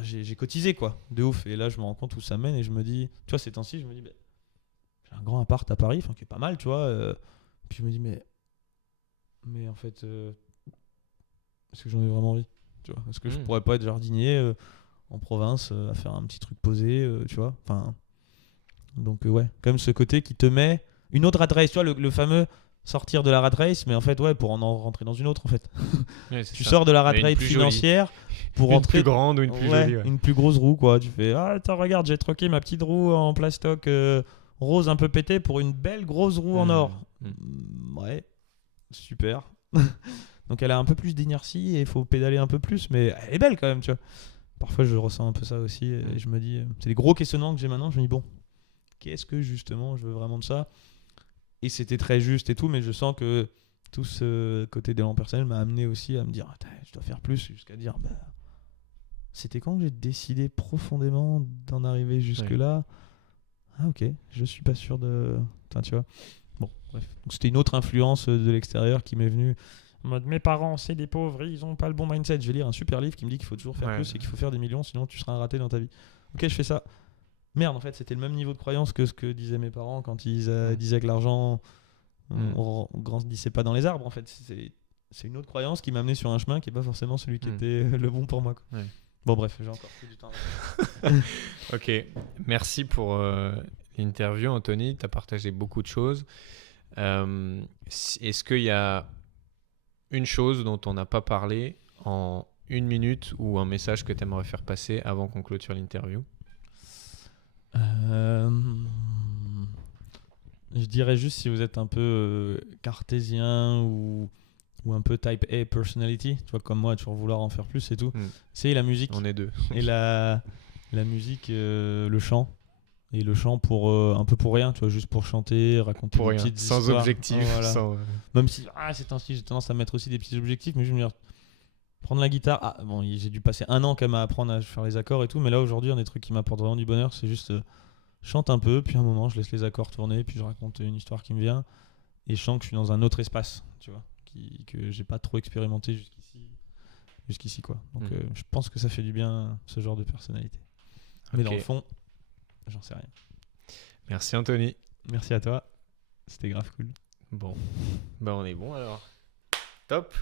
J'ai cotisé, quoi, de ouf. Et là je me rends compte où ça mène et je me dis, tu vois, ces temps-ci je me dis, j'ai un grand appart à Paris, qui est pas mal, tu vois. Puis je me dis, mais en fait, est-ce que j'en ai vraiment envie, tu vois? Est-ce que je pourrais pas être jardinier en province à faire un petit truc posé, tu vois? Donc quand même ce côté qui te met une autre rat race, tu vois, le fameux sortir de la rat race, mais en fait pour en rentrer dans une autre en fait. Tu sors de la rat race financière pour rentrer une plus grande ou une plus jolie, une plus grosse roue, quoi. Tu fais attends, regarde, j'ai troqué ma petite roue en plastoc rose un peu pétée pour une belle grosse roue en or. Ouais, super. Donc elle a un peu plus d'inertie et il faut pédaler un peu plus, mais elle est belle quand même, tu vois. Parfois je ressens un peu ça aussi et je me dis, c'est des gros questionnements que j'ai maintenant, je me dis bon, qu'est-ce que justement je veux vraiment de ça? Et c'était très juste et tout, mais je sens que tout ce côté d'élan personnel m'a amené aussi à me dire je dois faire plus, jusqu'à dire c'était quand que j'ai décidé profondément d'en arriver jusque là. Ah ok, je suis pas sûr de... Enfin, tu vois. Bon, bref. Donc c'était une autre influence de l'extérieur qui m'est venue. En mode, mes parents, c'est des pauvres, ils ont pas le bon mindset. Je vais lire un super livre qui me dit qu'il faut toujours faire plus et qu'il faut faire des millions, sinon tu seras un raté dans ta vie. Ok, je fais ça. Merde, en fait, c'était le même niveau de croyance que ce que disaient mes parents quand ils disaient que l'argent, on grandissait pas dans les arbres. En fait, c'est une autre croyance qui m'a amené sur un chemin qui est pas forcément celui qui était le bon pour moi, quoi. Bon, bref, j'ai encore plus du temps. Ok, merci pour l'interview, Anthony. Tu as partagé beaucoup de choses. Est-ce qu'il y a une chose dont on n'a pas parlé en 1 minute ou un message que tu aimerais faire passer avant qu'on clôture l'interview? Je dirais juste si vous êtes un peu cartésien ou un peu type A personality, tu vois, comme moi, toujours vouloir en faire plus, c'est tout. C'est la musique. On est deux. Et la musique, le chant. Et le chant pour un peu pour rien, tu vois, juste pour chanter, raconter Pour des rien, petites sans histoires. objectif. Voilà. Sans, Même si ces temps-ci, j'ai tendance à mettre aussi des petits objectifs, mais je veux dire, prendre la guitare. Bon, j'ai dû passer 1 an quand même à apprendre à faire les accords et tout, mais là aujourd'hui, un des trucs qui m'apporte vraiment du bonheur, c'est juste je chante un peu, puis à un moment, je laisse les accords tourner, puis je raconte une histoire qui me vient, et je sens que je suis dans un autre espace, tu vois, que j'ai pas trop expérimenté jusqu'ici quoi. Donc je pense que ça fait du bien ce genre de personnalité. Mais dans le fond, j'en sais rien. Merci Anthony. Merci à toi. C'était grave cool. Bon, on est bon alors. Top.